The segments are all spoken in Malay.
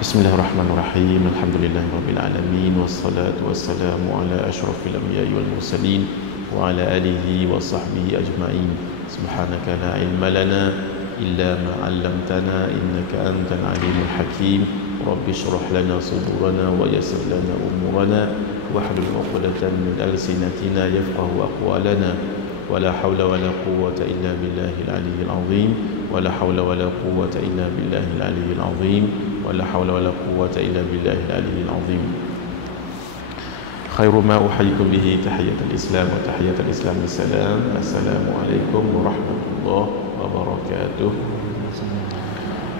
Bismillahirrahmanirrahim. Alhamdulillahirabbil alamin wassalatu wassalamu ala asyrafil anbiya'i wal mursalin wa ala alihi wa sahbihi ajma'in. Subhanaka la ilma lana illa ma 'allamtana innaka antal alimul hakim. Rabbi shrah lana sudurana wa yassir lana umurana wahlul 'uqdatam min alsinatina yafqahu aqwalana. Wala haula wala quwwata illa billahil aliyyil azim. Wala haula wala quwwata illa billahil aliyyil azim. ولا حول ولا قوة إلا بالله العلي العظيم. خير ما أحييكم به تحية الإسلام وتحية الإسلام السلام. السلام عليكم ورحمة الله وبركاته.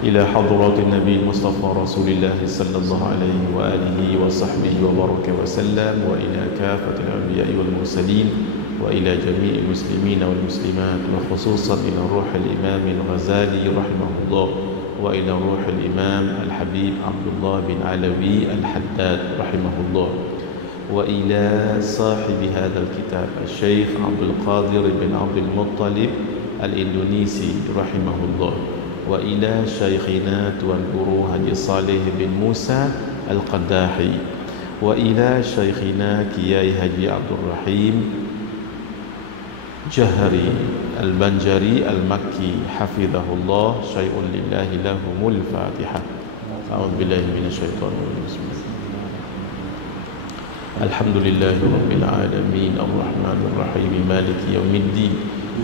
إلى حضرات النبي المصطفى رسول الله صلى الله عليه وآله وصحبه وبارك وسلم، وإلى كافة الأنبياء والمرسلين، وإلى جميع المسلمين والمسلمات، وخصوصا إلى روح الإمام الغزالي رحمه الله، وإلى روح الإمام الحبيب عبد الله بن علوي الحداد رحمه الله، وإلى صاحب هذا الكتاب الشيخ عبد القادر بن عبد المطلب الإندونيسي رحمه الله، وإلى شيخنا توان guru Haji Saleh bin Musa Al-Qaddahi، وإلى شيخنا Kiai Haji Abdul Rahim Jahari Al-Banjari Al-Makki hafizahullah. Syai'un lillahi lahumul Fatihah. A'udzubillahi minasyaitonir rajim. Alhamdulillahi rabbil alamin arrahmanir rahim maliki yaumiddin.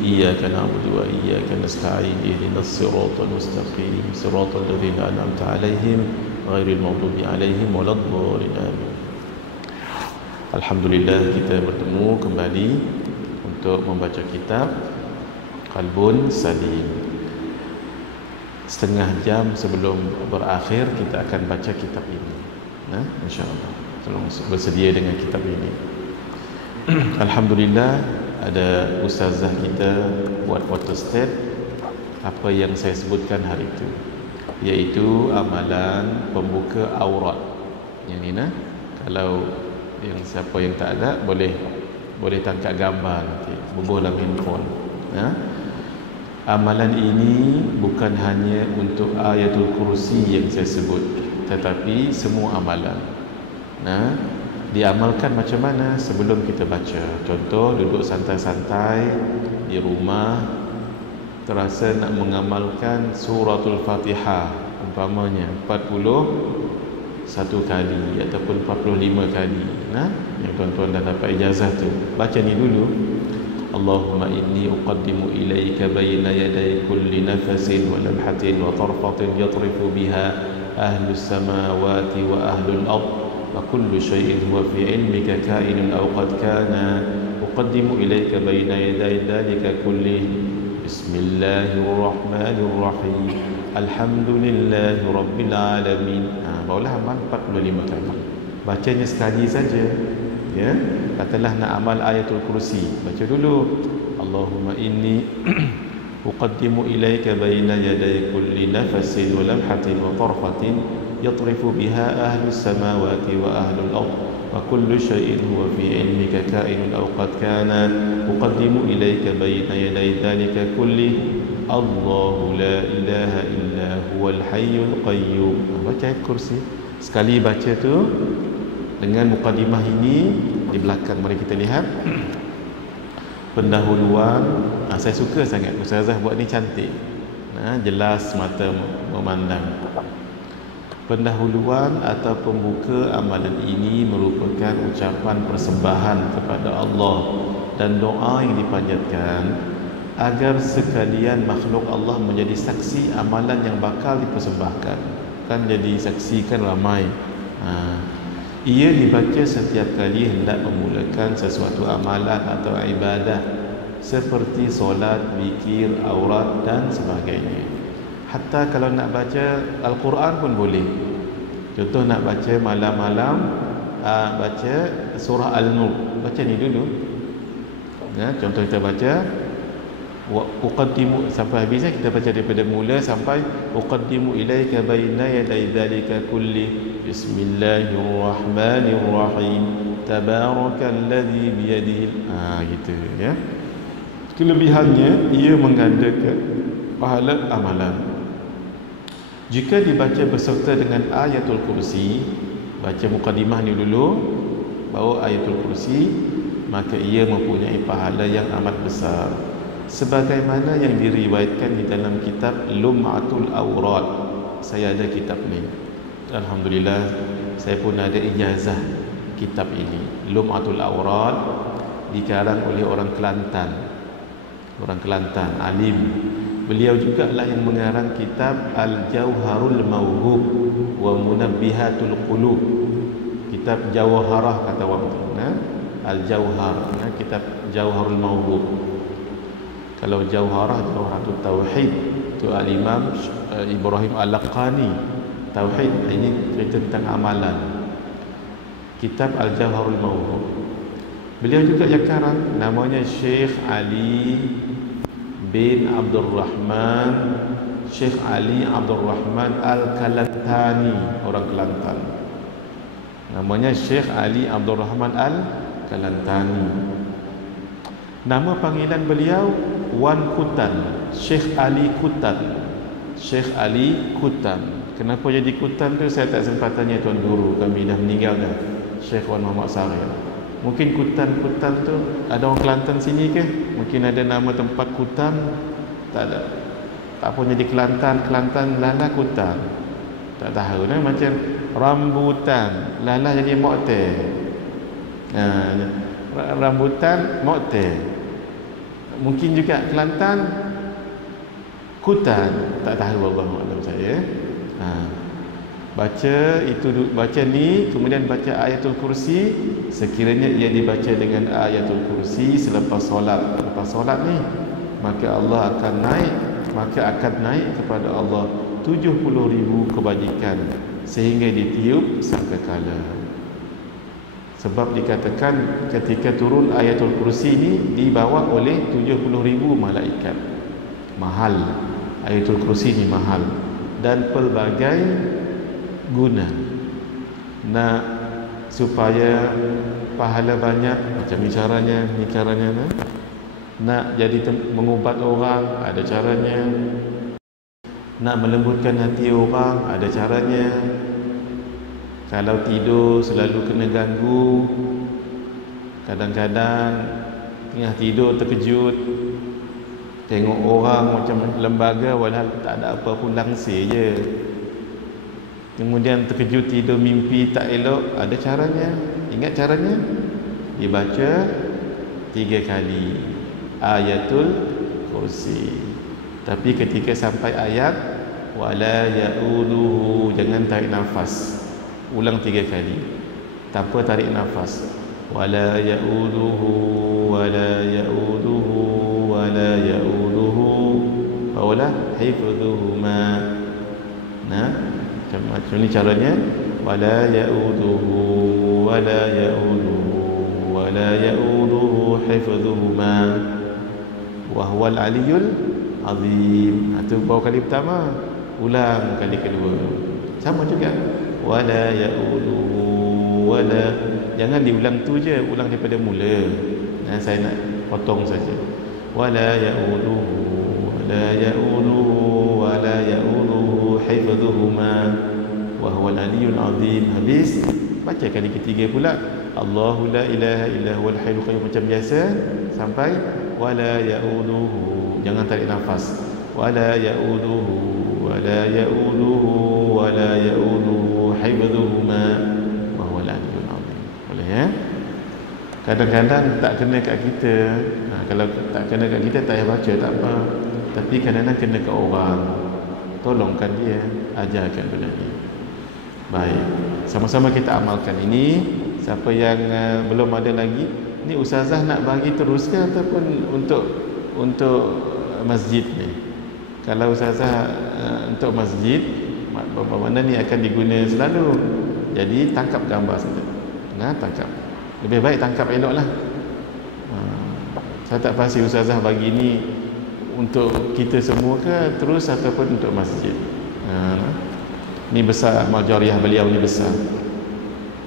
Iyyaka na'budu wa iyyaka nasta'in ihdinas siratal mustaqim siratal ladzina an'amta 'alaihim ghairil maghdubi 'alaihim waladdallin amin. Alhamdulillah, kita bertemu kembali untuk membaca kitab Qalbun Salim. Setengah jam sebelum berakhir kita akan baca kitab ini. InsyaAllah, tolong bersedia dengan kitab ini. Alhamdulillah, ada ustazah kita buat photostat apa yang saya sebutkan hari itu, iaitu amalan pembuka aurat. Yang ni kalau yang siapa yang tak ada boleh tangkap gambar nanti, bubuh dalam handphone. Amalan ini bukan hanya untuk ayatul kursi yang saya sebut, tetapi semua amalan. Diamalkan macam mana sebelum kita baca. Contoh, duduk santai-santai di rumah, terasa nak mengamalkan suratul Fatihah umpamanya 41 kali ataupun 45 kali. Yang tuan-tuan dah dapat ijazah tu, baca ni dulu. Allahumma inni uqaddimu ilaika bayna yaday kulli nafasin wa lamhatin wa tarfatin yatrifu biha ahlus samawati wa ahlul ard wa kullu syai'in huwa fi ilmika kainun aw qad kana uqaddimu ilaika bayna yaday dhalika kulli. Bismillahirrahmanirrahim. Alhamdulillahi rabbil alamin. Barulah amal 45 kali. Bacanya sekali saja. Ya, katalah nak amal ayatul kursi, baca dulu. Allahumma inni uqaddimu ilaika bayna yaday kulli nafasin wa lamhatin wa tarfatin yatrifu biha ahlus samawati wa ahlul ard wa kullu syai'in huwa fi ilmika kainun aw qad kana uqaddimu ilaika bayna yaday dhalika kulli. Allahu la ilaha illa huwal hayyul qayyum. Baca ayat kursi sekali, baca tu dengan mukadimah ini di belakang. Mari kita lihat pendahuluan. Saya suka sangat ustazah buat ni, cantik, jelas mata memandang. Pendahuluan atau pembuka amalan ini merupakan ucapan persembahan kepada Allah dan doa yang dipanjatkan agar sekalian makhluk Allah menjadi saksi amalan yang bakal dipersembahkan. Kan jadi saksi kan ramai. Ia dibaca setiap kali hendak memulakan sesuatu amalan atau ibadah seperti solat, zikir, aurat dan sebagainya. Hatta kalau nak baca Al-Quran pun boleh. Contoh nak baca malam-malam, baca surah Al-Nur, baca ni dulu. Contoh kita baca uqaddimu sampai habis, kita baca daripada mula sampai uqaddimu ilaika bayna yaday dhalika kulli. Bismillahirrahmanirrahim. Tabarakalladzi biyadihi. Gitu ya. Kelebihannya ia menggandakan pahala amalan. Jika dibaca berserta dengan ayatul kursi, baca mukadimah ni dulu, baru ayatul kursi, maka ia mempunyai pahala yang amat besar. Sebagaimana yang diriwayatkan di dalam kitab Lum'atul Awrad. Saya ada kitab ni. Alhamdulillah, saya pun ada ijazah kitab ini. Lum'atul Awrad dikarang oleh orang Kelantan. Orang Kelantan, alim. Beliau juga lah yang mengarang kitab Al-Jauharul Mawhub wa Munabbihatul Qulub. Kitab Jawharah kata orang tu, Al-Jauhar, kitab Jauharul Mawhub. Kalau Jauharah, Jauharatul Tauhid, tu Al-Imam Ibrahim Al-Laqani. Tauhid ini cerita tentang amalan. Kitab Al-Jauharul Mawhub. Beliau juga yang karang, namanya Syekh Ali bin Abdul Rahman, Syekh Ali Abdul Rahman Al-Kalantani, orang Kelantan. Namanya Syekh Ali Abdul Rahman Al-Kalantani. Nama panggilan beliau Wan Kutan, Syekh Ali Kutan. Syekh Ali Kutan. Kenapa jadi Kutan tu saya tak sempat tanya tuan guru, kami dah meninggal dah, Syekh Wan Muhammad Sarir. Mungkin Kutan tu ada orang Kelantan sini ke? Mungkin ada nama tempat Kutan? Tak ada. Tak apa jadi Kelantan Lala Kutan. Tak tahu nah, macam rambutan, Lala jadi Mokte. Rambutan Mokte. Mungkin juga Kelantan Kutan. Tak tahu, Allah maklum saya. Baca ni, kemudian baca ayatul kursi. Sekiranya ia dibaca dengan ayatul kursi selepas solat, ni, maka Allah akan naik kepada Allah 70,000 kebajikan sehingga ditiup sangkakala. Sebab dikatakan ketika turun ayatul kursi ni dibawa oleh 70,000 malaikat. Mahal, ayatul kursi ni mahal, dan pelbagai guna. Nak supaya pahala banyak, macam ni caranya, nak jadi mengubat orang, ada caranya. Nak melembutkan hati orang, ada caranya. Kalau tidur selalu kena ganggu, kadang-kadang tengah tidur terkejut, tengok orang macam lembaga walhal tak ada apa pun, langsir je. Kemudian terkejut tidur mimpi tak elok, ada caranya. Ingat caranya? Dibaca 3 kali ayatul kursi. Tapi ketika sampai ayat wala ya'uduhu, jangan tarik nafas. Ulang 3 kali tanpa tarik nafas. Wala ya'uduhu wala ya'uduhu wala ya'uduhu wala hifdhuhuma. Macam ni caranya. Wala ya'uduhu wala ya'uduhu wala ya'uduhu hifdhuhuma wa huwal aliyyul azim. Itu baru kali pertama, ulang kali kedua sama juga. Wala ya'uduhu wala, jangan diulang tu je, ulang daripada mula. Saya nak potong saja. Wala ya'uduhu wala ya'uduhu wala ya'uduhu hifdhuhuma wa huwal aliyyul azim. Habis baca kali ketiga pula, Allahu la ilaha illa huwal hayyul qayyum, macam biasa sampai wala ya'uduhu, jangan tarik nafas. Wala ya'uduhu wala ya'uduhu wala ya'uduhu hifdhuhuma wa huwal aliyyul azim. Boleh ya? Kadang-kadang tak kena kat kita. Kalau tak kena kat kita tak payah baca, tak apa. Tapi kadang-kadang kena kat orang, tolongkan dia, ajarkan benda ni. Baik, sama-sama kita amalkan ini. Siapa yang belum ada lagi, ni ustazah nak bagi terus ke ataupun untuk masjid ni? Kalau ustazah untuk masjid, mana ni akan diguna selalu. Jadi tangkap gambar saja. Tangkap. Lebih baik tangkap eloklah. Saya tak pasti ustazah bagi ni untuk kita semua ke terus ataupun untuk masjid. Ni besar, amal jariah beliau ni besar.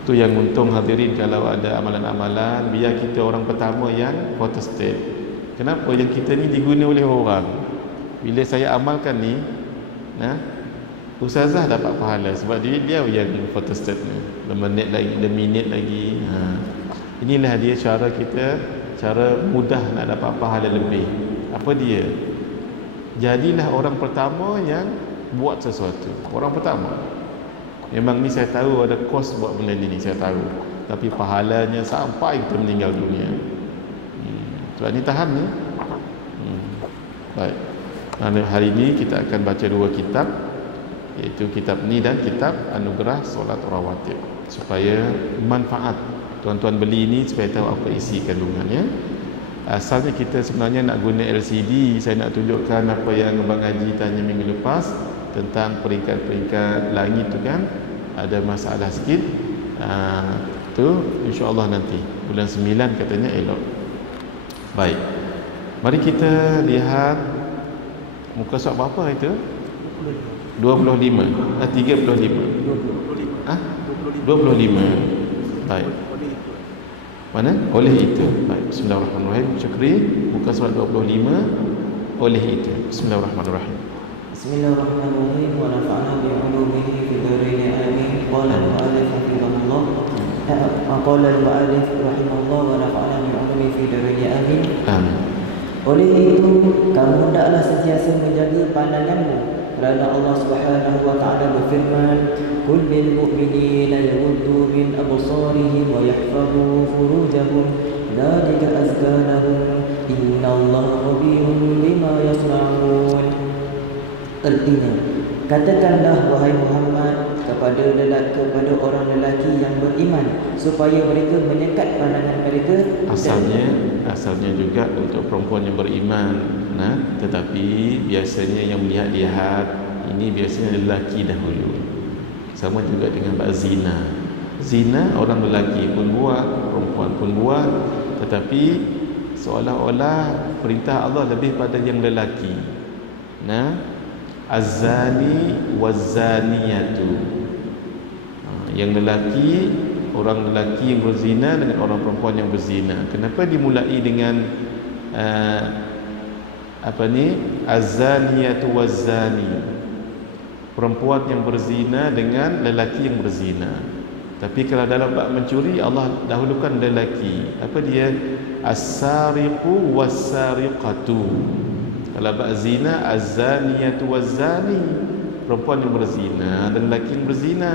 Tu yang untung hadirin kalau ada amalan-amalan, biar kita orang pertama yang protestan. Kenapa? Yang kita ni diguna oleh orang. Bila saya amalkan ni, Ustazah dapat pahala sebab dia yang photostat ni. Minit lagi. Inilah dia cara kita, cara mudah nak dapat pahala lebih. Apa dia? Jadilah orang pertama yang buat sesuatu. Orang pertama. Memang ni saya tahu ada kos buat benda ni, saya tahu. Tapi pahalanya sampai kita meninggal dunia. Sebab ni tahan ni. Baik. Hari ini kita akan baca dua kitab, iaitu kitab ni dan kitab Anugerah Solat Rawatib, supaya manfaat tuan-tuan beli ni supaya tahu apa isi kandungannya. Asalnya kita sebenarnya nak guna LCD. Saya nak tunjukkan apa yang Abang Haji tanya minggu lepas tentang peringkat-peringkat langit tu kan, ada masalah sikit. Tu insya-Allah nanti bulan 9 katanya elok. Baik. Mari kita lihat muka surat berapa itu? 25. 35. 25. Baik. Mana? Oleh itu. Baik. Bismillahirrahmanirrahim. Syukri. Muka surat 25. Oleh itu. Bismillahirrahmanirrahim. Bismillahirrahmanirrahim. Wa nafa'na bi'ulumihi fi dharaini amin. Qala al-mu'allif rahimahullah. Qala al-mu'allif rahimahullah wa nafa'na bi'ulumihi fi dharaini amin. Amin. Oleh itu, kamu hendaklah sentiasa menjaga pandanganmu, kerana Allah Subhanahu wa taala berfirman, "Qul lil mu'minina yaghuddu min absarihim wa yahfazu furujahum, dzalika azka lahum, innallaha khabirun bima yasna'un." Artinya, katakanlah wahai Muhammad kepada orang lelaki yang beriman, supaya mereka menyekat pandangan mereka. Asalnya juga untuk perempuan yang beriman, tetapi biasanya yang melihat ini biasanya lelaki dahulu. Sama juga dengan bab zina. Zina orang lelaki pun buat, perempuan pun buat, tetapi seolah-olah perintah Allah lebih pada yang lelaki. Az-zani waz-zaniyatu. Yang lelaki, orang lelaki yang berzina dengan orang perempuan yang berzina. Kenapa dimulai dengan az-zaniyatu waz-zani? Perempuan yang berzina dengan lelaki yang berzina. Tapi kalau dalam bab mencuri, Allah dahulukan lelaki. Apa dia? As-sariqu was-sariqatu. Kalau bab zina, az-zaniyatu waz-zani, perempuan yang berzina dan lelaki yang berzina.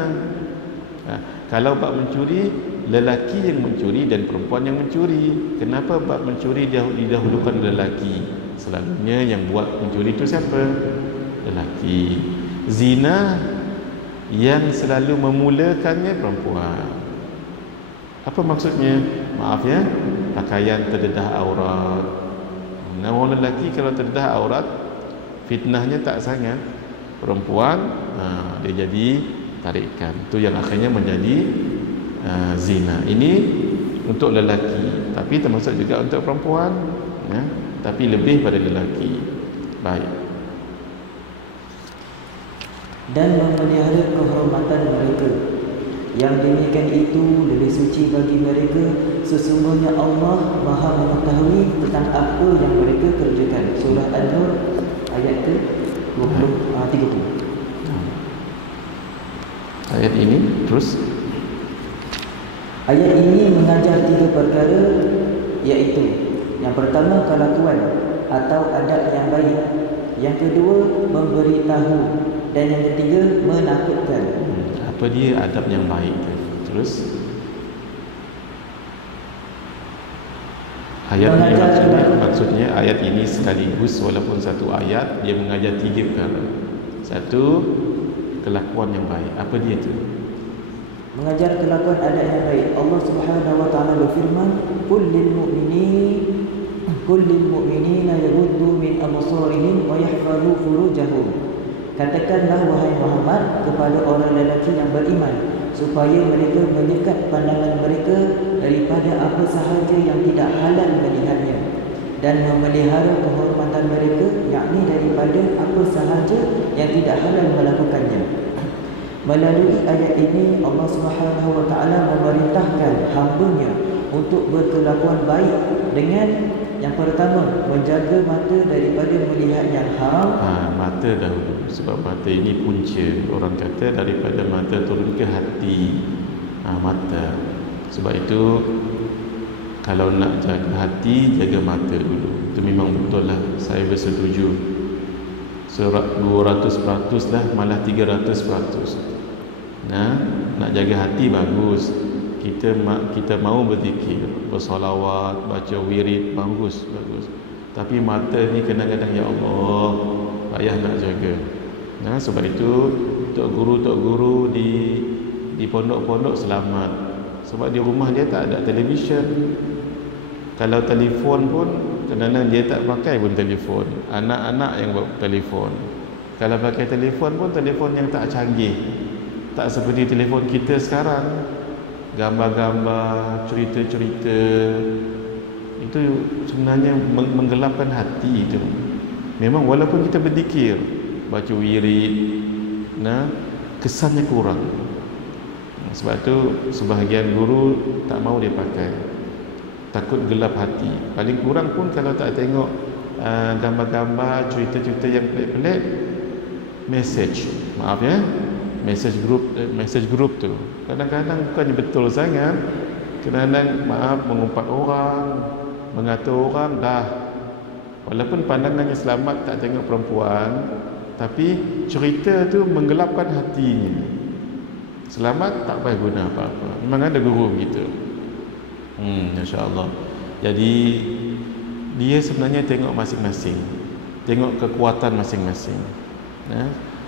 Kalau bab mencuri, lelaki yang mencuri dan perempuan yang mencuri. Kenapa bab mencuri didahulukan lelaki? Selalunya yang buat mencuri itu siapa? Lelaki. Zina yang selalu memulakannya perempuan. Apa maksudnya? Maaf ya, pakaian terdedah aurat. Orang lelaki kalau terdedah aurat, fitnahnya tak sangat. Perempuan, dia jadi tarikan. Itu yang akhirnya menjadi zina. Ini untuk lelaki, tapi termasuk juga untuk perempuan, tapi lebih pada lelaki. Baik. Dan memelihara kehormatan mereka, yang demikian itu lebih suci bagi mereka. Sesungguhnya Allah Maha mengetahui tentang apa yang mereka kerjakan. Surah An-Nur ayat ke-30. Ayat ini terus. Ayat ini mengajar 3 perkara, iaitu yang pertama kelakuan atau adab yang baik, yang kedua memberitahu, dan yang ketiga menakutkan. Apa dia adab yang baik? Terus ayat ini maksudnya ayat ini sekaligus walaupun satu ayat dia mengajar 3 perkara. Satu, kelakuan yang baik. Apa dia tu? Mengajar kelakuan adab yang baik. Allah Subhanahu wa taala berfirman, "Qul lil mu'minina yaghuddu min absarihim wa yahfazu furujahum." Katakanlah wahai Muhammad kepada orang lelaki yang beriman, supaya mereka menyekat pandangan mereka daripada apa sahaja yang tidak halal melihatnya, dan memelihara kehormatan mereka, yakni daripada apa sahaja yang tidak halal melakukannya. Melalui ayat ini Allah Subhanahu wa taala memerintahkan hamba-Nya untuk berkelakuan baik dengan Yang pertama, menjaga mata daripada melihat yang haram. Mata dahulu, sebab mata ini punca. Orang kata daripada mata turun ke hati. Mata. Sebab itu kalau nak jaga hati, jaga mata dulu. Itu memang betul lah, saya bersetuju. Surat 200% lah, malah 300%. Nak jaga hati bagus. Kita mau berzikir, bersolawat, baca wirid, bagus. Tapi mata ni kadang-kadang, ya Allah, payah nak jaga. Sebab itu tok guru di pondok-pondok selamat. Sebab di rumah dia tak ada televisyen. Kalau telefon pun kadang-kadang dia tak pakai pun telefon. Anak-anak yang buat telefon. Kalau pakai telefon pun telefon yang tak canggih. Tak seperti telefon kita sekarang. Gambar-gambar, cerita-cerita, itu sebenarnya menggelapkan hati itu. Memang walaupun kita berzikir, baca wirid, kesannya kurang. Sebab tu sebahagian guru tak mau dia pakai, takut gelap hati. Paling kurang pun kalau tak tengok gambar-gambar, cerita-cerita yang pelik-pelik, message, maaf ya, message group tu kadang-kadang bukannya betul sangat. Kadang-kadang mengumpat orang, mengatur orang dah. Walaupun pandangannya selamat, tak tengok perempuan, tapi cerita tu menggelapkan hatinya. Selamat tak payah guna apa-apa. Memang ada guru begitu. Masya-Allah. Jadi dia sebenarnya tengok masing-masing, tengok kekuatan masing-masing.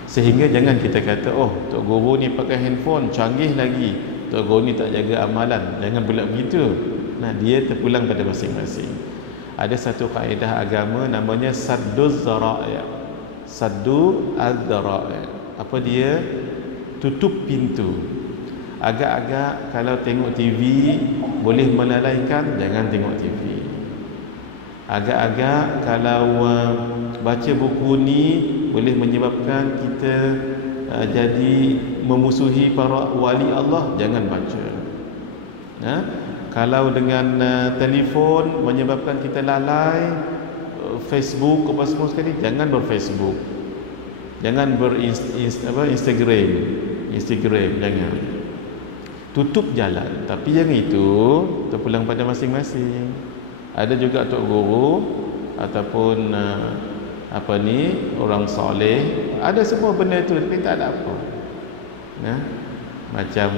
Sehingga jangan kita kata, oh, tok guru ni pakai handphone canggih lagi, tok guru ni tak jaga amalan. Jangan pula begitu. Dia terpulang pada masing-masing. Ada satu kaedah agama namanya sadduz zara'i. Saddu az-zara'i. Apa dia? Tutup pintu. Agak-agak kalau tengok TV boleh melalaikan, jangan tengok TV. Agak-agak kalau baca buku ni boleh menyebabkan kita jadi memusuhi para wali Allah, jangan baca. Kalau dengan telefon menyebabkan kita lalai, Facebook apa semua sekali, jangan berFacebook, jangan Instagram, jangan. Tutup jalan. Tapi yang itu terpulang pada masing-masing. Ada juga tok guru ataupun orang soleh, ada semua benda itu, tapi tak ada apa. Macam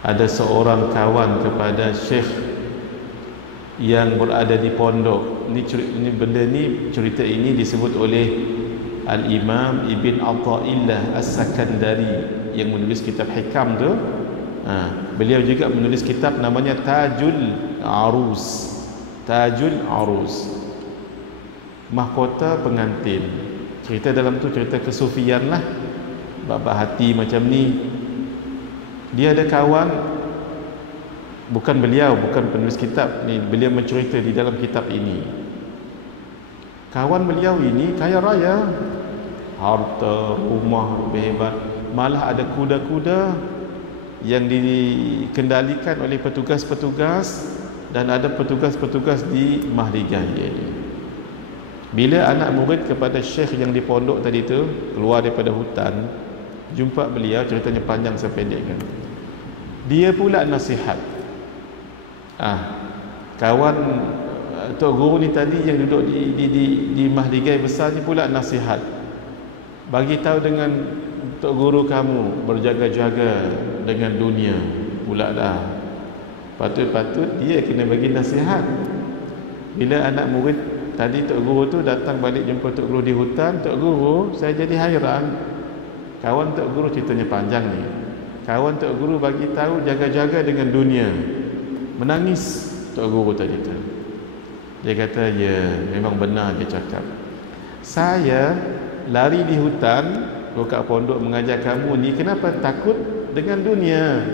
ada seorang kawan kepada syekh yang berada di pondok. Cerita ini disebut oleh Al-Imam Ibn Atha'illah As-Sakandari yang menulis kitab Hikam tu. Beliau juga menulis kitab namanya Tajul Arus. Tajul Arus, mahkota pengantin. Cerita dalam tu cerita kesufian lah, bab hati macam ni. Dia ada kawan, bukan penulis kitab ni, beliau mencerita di dalam kitab ini. Kawan beliau ini kaya raya, harta, rumah hebat, malah ada kuda-kuda yang dikendalikan oleh petugas-petugas, dan ada petugas-petugas di mahligai dia. Bila anak murid kepada syekh yang di pondok tadi tu keluar daripada hutan, jumpa beliau, ceritanya panjang saya pendekkan. Dia pula nasihat. Kawan tok guru ni tadi yang duduk di mahligai besar ni pula nasihat. Bagi tahu dengan tok guru kamu berjaga-jaga dengan dunia pula dah. Patut-patut dia kena bagi nasihat. Bila anak murid tadi tok guru tu datang balik jumpa tok guru di hutan, tok guru, saya jadi hairan. Kawan tok guru ceritanya panjang ni. Kawan tok guru bagi tahu jaga-jaga dengan dunia. Menangis tok guru tadi tu. Dia kata, ya, memang benar dia cakap. Saya lari di hutan buka pondok mengajar kamu ni, kenapa takut dengan dunia?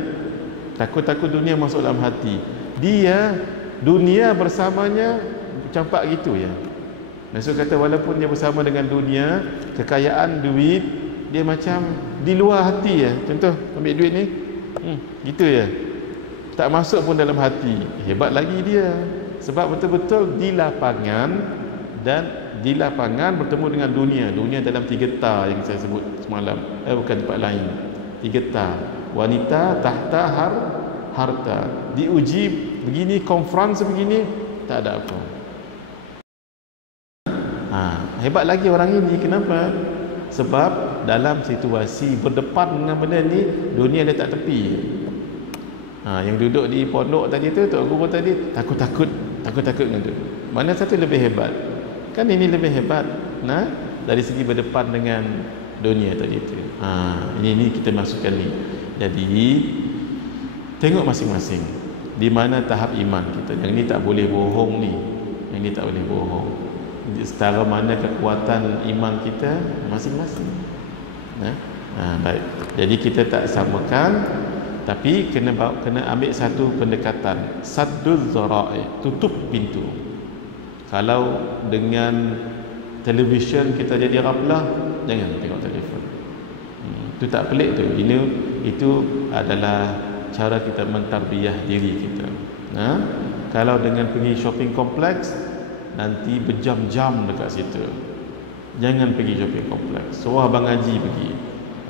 Takut dunia masuk dalam hati. Dia dunia bersamanya campak gitu ya. Maksud kata walaupun dia bersama dengan dunia, kekayaan, duit, dia macam di luar hati ya. Contoh ambil duit ni, gitu ya. tak masuk pun dalam hati. Hebat lagi dia. Sebab betul-betul di lapangan, dan di lapangan bertemu dengan dunia dalam 3 ta yang saya sebut semalam, bukan tempat lain. 3 ta, wanita, tahta, harta. Diuji begini, konfront sebegini, tak ada apa. Hebat lagi orang ini. Kenapa? Sebab dalam situasi berdepan dengan benda ni, dunia dia tak tepi. Yang duduk di pondok tadi tu, tok guru tadi takut dengan tu. Mana satu lebih hebat? Kan ini lebih hebat dari segi berdepan dengan dunia tadi tu. Ini kita masukkan ni. Jadi tengok masing-masing di mana tahap iman kita. Yang ni tak boleh bohong ni. Yang ni tak boleh bohong. Setara mana kekuatan iman kita masing-masing. Baik. Jadi kita tak samakan, tapi kena ambil satu pendekatan. Sadduz zara'i, tutup pintu. Kalau dengan televisyen kita jadi ghaflah, jangan tengok telefon. Itu tak pelik tu. Itu adalah cara kita mentarbiyah diri kita. Kalau dengan pergi shopping kompleks, nanti berjam-jam dekat situ. Jangan pergi shopping kompleks. Suruh abang Haji pergi.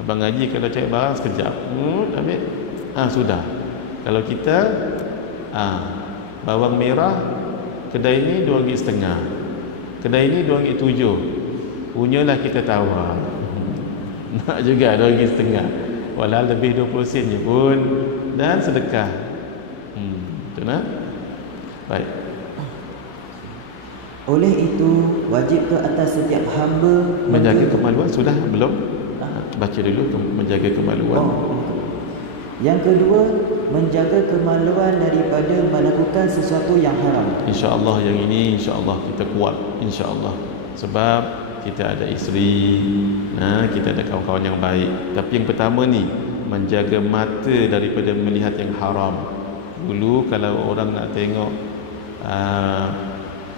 Abang Haji kalau cari barang sekejap, ambil, sudah. Kalau kita bawang merah kedai ni RM2.5, kedai ni RM2.7, punyalah kita tawar. Nak juga RM2.5, walau lebih 20 sen je pun, dan sedekah. Betul tak? Baik. Oleh itu, wajib ke atas setiap hamba menjaga kemaluan. Sudah belum? Baca dulu menjaga kemaluan. Yang kedua, menjaga kemaluan daripada melakukan sesuatu yang haram. InsyaAllah yang ini, insyaAllah kita kuat, insyaAllah. Sebab kita ada isteri, kita ada kawan-kawan yang baik. Tapi yang pertama ni, menjaga mata daripada melihat yang haram. Dulu kalau orang nak tengok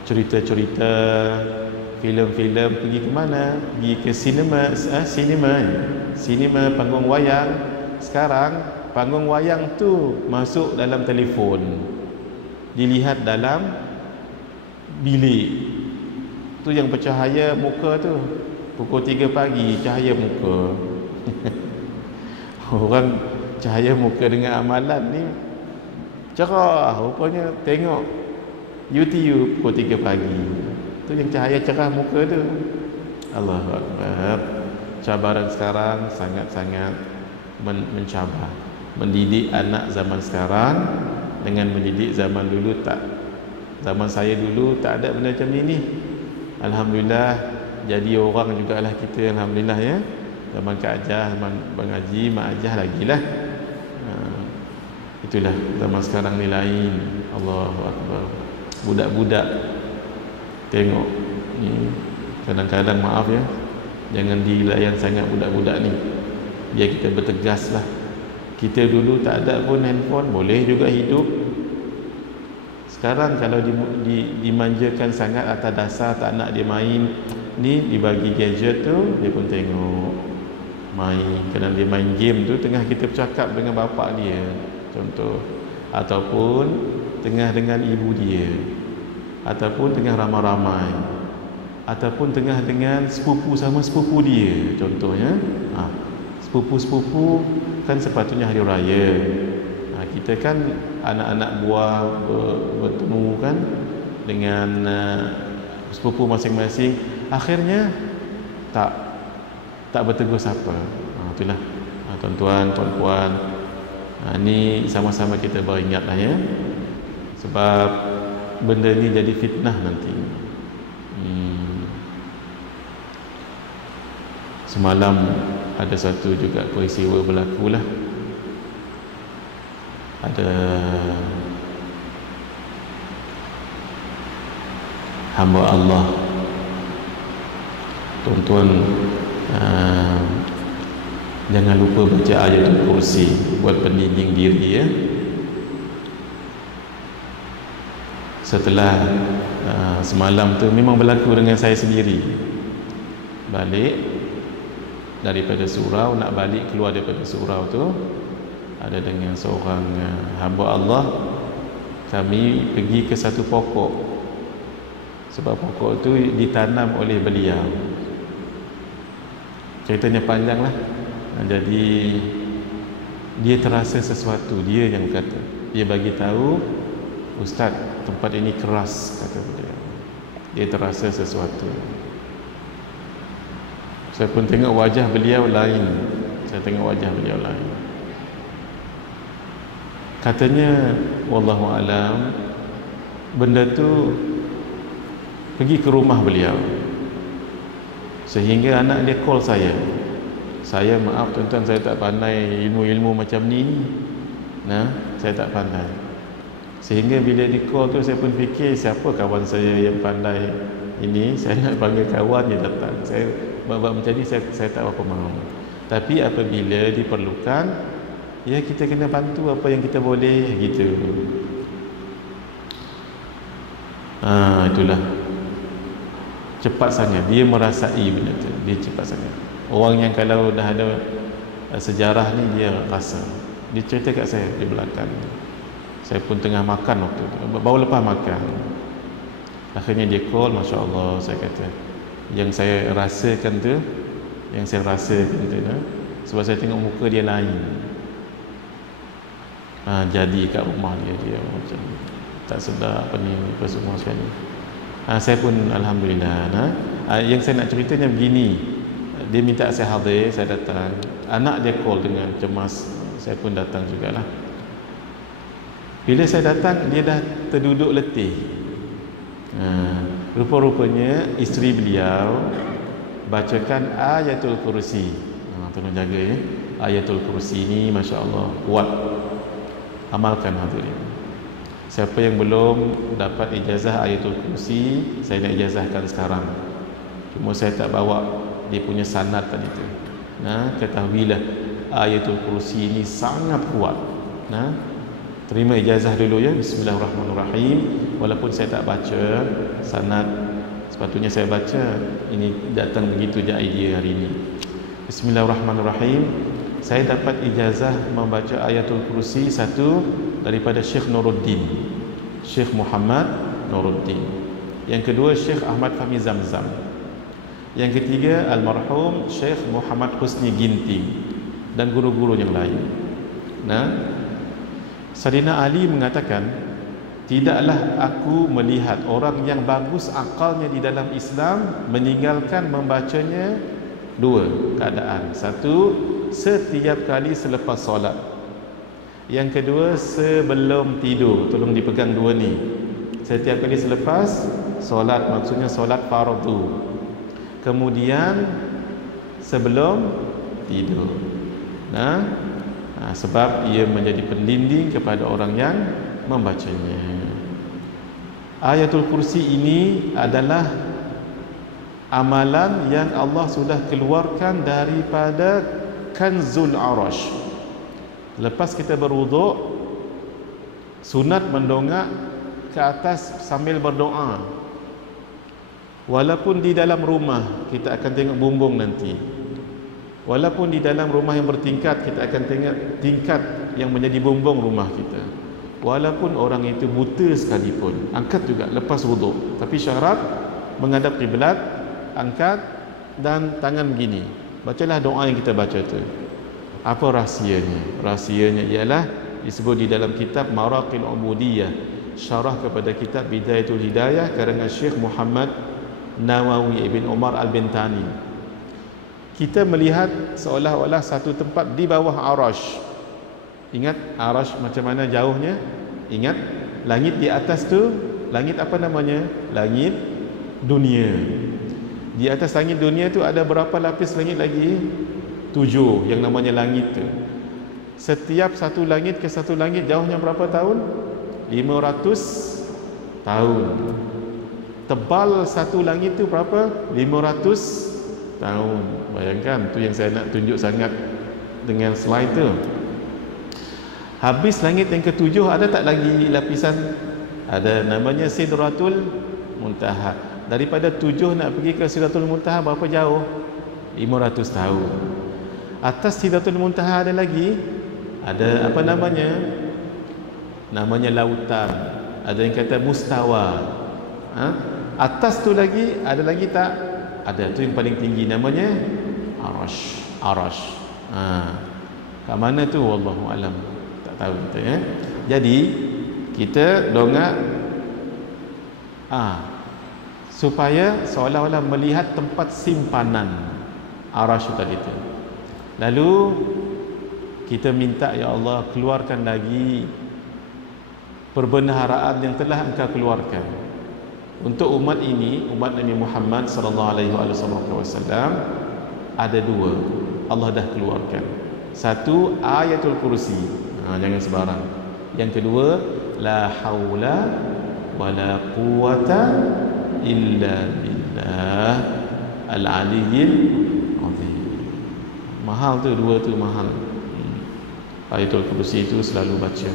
cerita-cerita, filem-filem, pergi ke mana? Pergi ke sinema, panggung wayang. Sekarang panggung wayang tu masuk dalam telefon, dilihat dalam bilik. Tu yang bercahaya muka tu, pukul 3 pagi cahaya muka. Orang cahaya muka dengan amalan ni cerah, rupanya tengok YouTube pukul 3 pagi. Tu yang cahaya cerah muka tu. Allahu Akbar. Cabaran sekarang sangat-sangat mencabar. Mendidik anak zaman sekarang dengan mendidik zaman dulu tak. Zaman saya dulu tak ada benda macam ni. Alhamdulillah, jadi orang jugalah kita, alhamdulillah ya. Zaman Kak Ajah, zaman Bang Haji, Mak Ajah lagi lah. Itulah zaman sekarang ni lain. Allahu Akbar. Budak-budak tengok ni, kadang-kadang maaf ya, jangan dilayan sangat budak-budak ni. Biar kita bertegas lah. Kita dulu tak ada pun handphone, boleh juga hidup. Sekarang kalau dimanjakan sangat atas dasar tak nak dia main, ni dibagi gadget tu, dia pun tengok main. Kadang dia main game tu tengah kita bercakap dengan bapak dia, contoh, ataupun tengah dengan ibu dia, ataupun tengah ramai-ramai, ataupun tengah dengan sepupu sama sepupu dia, contohnya. Sepupu-sepupu kan sepatutnya hari raya. Kita kan anak-anak buah bertemu kan dengan sepupu masing-masing, akhirnya tak bertegur sapa. Itulah tuan-tuan, puan-puan, ni sama-sama kita beringatlah ya, sebab benda ni jadi fitnah nanti. Semalam ada satu juga peristiwa berlaku lah. Ada hamba Allah, tuan-tuan, jangan lupa baca ayatul kursi buat pendinding diri ya. Setelah semalam tu memang berlaku dengan saya sendiri, balik daripada surau, nak balik keluar daripada surau tu, ada dengan seorang hamba Allah. Kami pergi ke satu pokok, sebab pokok itu ditanam oleh beliau. Ceritanya panjang lah. Jadi dia terasa sesuatu, dia yang kata, dia bagi tahu, Ustaz, tempat ini keras, kata beliau. Dia terasa sesuatu. Saya pun tengok wajah beliau lain. Saya tengok wajah beliau lain. Katanya, wallahu alam, benda tu pergi ke rumah beliau, sehingga anak dia call saya. Saya maaf tuan-tuan, saya tak pandai ilmu-ilmu macam ni. Saya tak pandai. Sehingga bila di call tu saya pun fikir, siapa kawan saya yang pandai ini, saya nak panggil kawan, dia datang. Saya bab macam ni saya tak apa mahu. Tapi apabila diperlukan, ya kita kena bantu apa yang kita boleh gitu. Itulah. Cepat sangat dia merasai benda tu. Dia cepat sangat. Orang yang kalau dah ada sejarah ni dia rasa. Dia cerita kat saya di belakang. Saya pun tengah makan waktu tu, baru lepas makan. Akhirnya dia call, Masya Allah, saya kata, yang saya rasakan tu, sebab saya tengok muka dia lain. Jadi kat rumah dia macam tak sedar apa ni, apa semua sekali. Saya pun Alhamdulillah. Yang saya nak ceritanya begini, dia minta saya hadir, saya datang. Anak dia call dengan cemas, saya pun datang jugalah. Bila saya datang, dia dah terduduk letih. Rupa-rupanya isteri beliau bacakan Ayatul Kursi. Tolong jaga ya. Ayatul Kursi ni Masya Allah kuat. Amalkan hadirin. Siapa yang belum dapat ijazah Ayatul Kursi, saya nak ijazahkan sekarang. Cuma saya tak bawa dia punya sanad tadi tu. Ketahuilah Ayatul Kursi ini sangat kuat. Terima ijazah dulu ya. Bismillahirrahmanirrahim. Walaupun saya tak baca sanad, sepatutnya saya baca. Ini datang begitu je idea hari ini. Bismillahirrahmanirrahim. Saya dapat ijazah membaca Ayatul Kursi satu daripada Syekh Nuruddin, Syekh Muhammad Nuruddin. Yang kedua Syekh Ahmad Fahmi Zamzam. Yang ketiga almarhum Syekh Muhammad Husni Ginting dan guru-guru yang lain. Sayyidina Ali mengatakan, tidaklah aku melihat orang yang bagus akalnya di dalam Islam meninggalkan membacanya dua keadaan. Satu, setiap kali selepas solat. Yang kedua, sebelum tidur. Tolong dipegang dua ni. Setiap kali selepas solat, maksudnya solat fardu. Kemudian sebelum tidur. Sebab ia menjadi pelindung kepada orang yang membacanya. Ayatul Kursi ini adalah amalan yang Allah sudah keluarkan daripada Kanzul Arash. Lepas kita berwuduk, sunat mendongak ke atas sambil berdoa. Walaupun di dalam rumah, kita akan tengok bumbung nanti. Walaupun di dalam rumah yang bertingkat, kita akan tengok tingkat yang menjadi bumbung rumah kita. Walaupun orang itu buta sekalipun, angkat juga lepas wuduk. Tapi syarat menghadap kiblat, angkat dan tangan begini. Bacalah doa yang kita baca tu. Apa rahsianya? Rahsianya ialah disebut di dalam kitab Maraqil Ubudiyah, syarah kepada kitab Bidayatul Hidayah karangan Syekh Muhammad Nawawi Ibn Umar Al-Bintani. Kita melihat seolah-olah satu tempat di bawah arash. Ingat arash macam mana jauhnya? Ingat langit di atas tu, langit apa namanya? Langit dunia. Di atas langit dunia tu ada berapa lapis langit lagi? 7 yang namanya langit tu. Setiap satu langit ke satu langit jauhnya berapa tahun? 500 tahun. Tebal satu langit tu berapa? 500 tahun. Bayangkan, tu yang saya nak tunjuk sangat dengan slide tu. Habis langit yang ketujuh, ada tak lagi lapisan? Ada, namanya Sidratul Muntaha. Daripada 7 nak pergi ke Sidratul Muntaha berapa jauh? 500 tahun. Atas Sidratul Muntaha ada lagi? Ada apa namanya? Namanya lautan. Ada yang kata mustawa. Atas tu lagi, ada lagi tak? Ada, tu yang paling tinggi namanya arash. Arash. Kat mana tu wallahu alam. Tak tahu kita ya. Jadi kita dongak supaya seolah-olah melihat tempat simpanan arash tadi tu. Lalu kita minta, ya Allah, keluarkan lagi perbendaharaan yang telah Engkau keluarkan untuk umat ini, umat Nabi Muhammad sallallahu alaihi wasallam. Ada dua Allah dah keluarkan. Satu, ayatul kursi, jangan sebarang. Yang kedua, la haula wala quwata illa billah al-aliyyil azim. Mahal tu, dua tu mahal. Ayatul kursi itu selalu baca.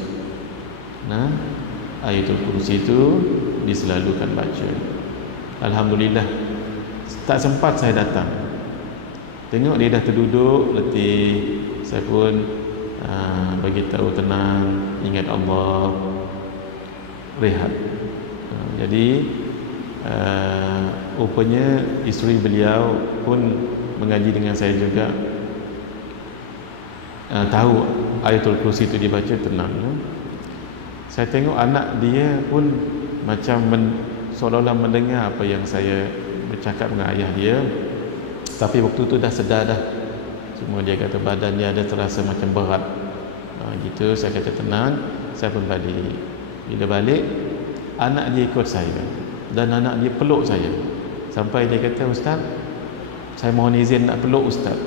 Ayatul kursi itu diselalukan baca. Alhamdulillah, tak sempat saya datang. Tengok dia dah terduduk letih, saya pun bagi tahu tenang, ingat Allah, rehat. Jadi rupanya isteri beliau pun mengaji dengan saya juga, tahu ayatul kursi itu dibaca, tenang. Saya tengok anak dia pun macam seolah-olah mendengar apa yang saya bercakap dengan ayah dia, tapi waktu tu dah sedar dah. Cuma dia kata badan dia ada terasa macam berat. Gitu, saya kata tenang, saya pun balik. Bila balik, anak dia ikut saya dan anak dia peluk saya. Sampai dia kata, Ustaz, saya mohon izin nak peluk Ustaz.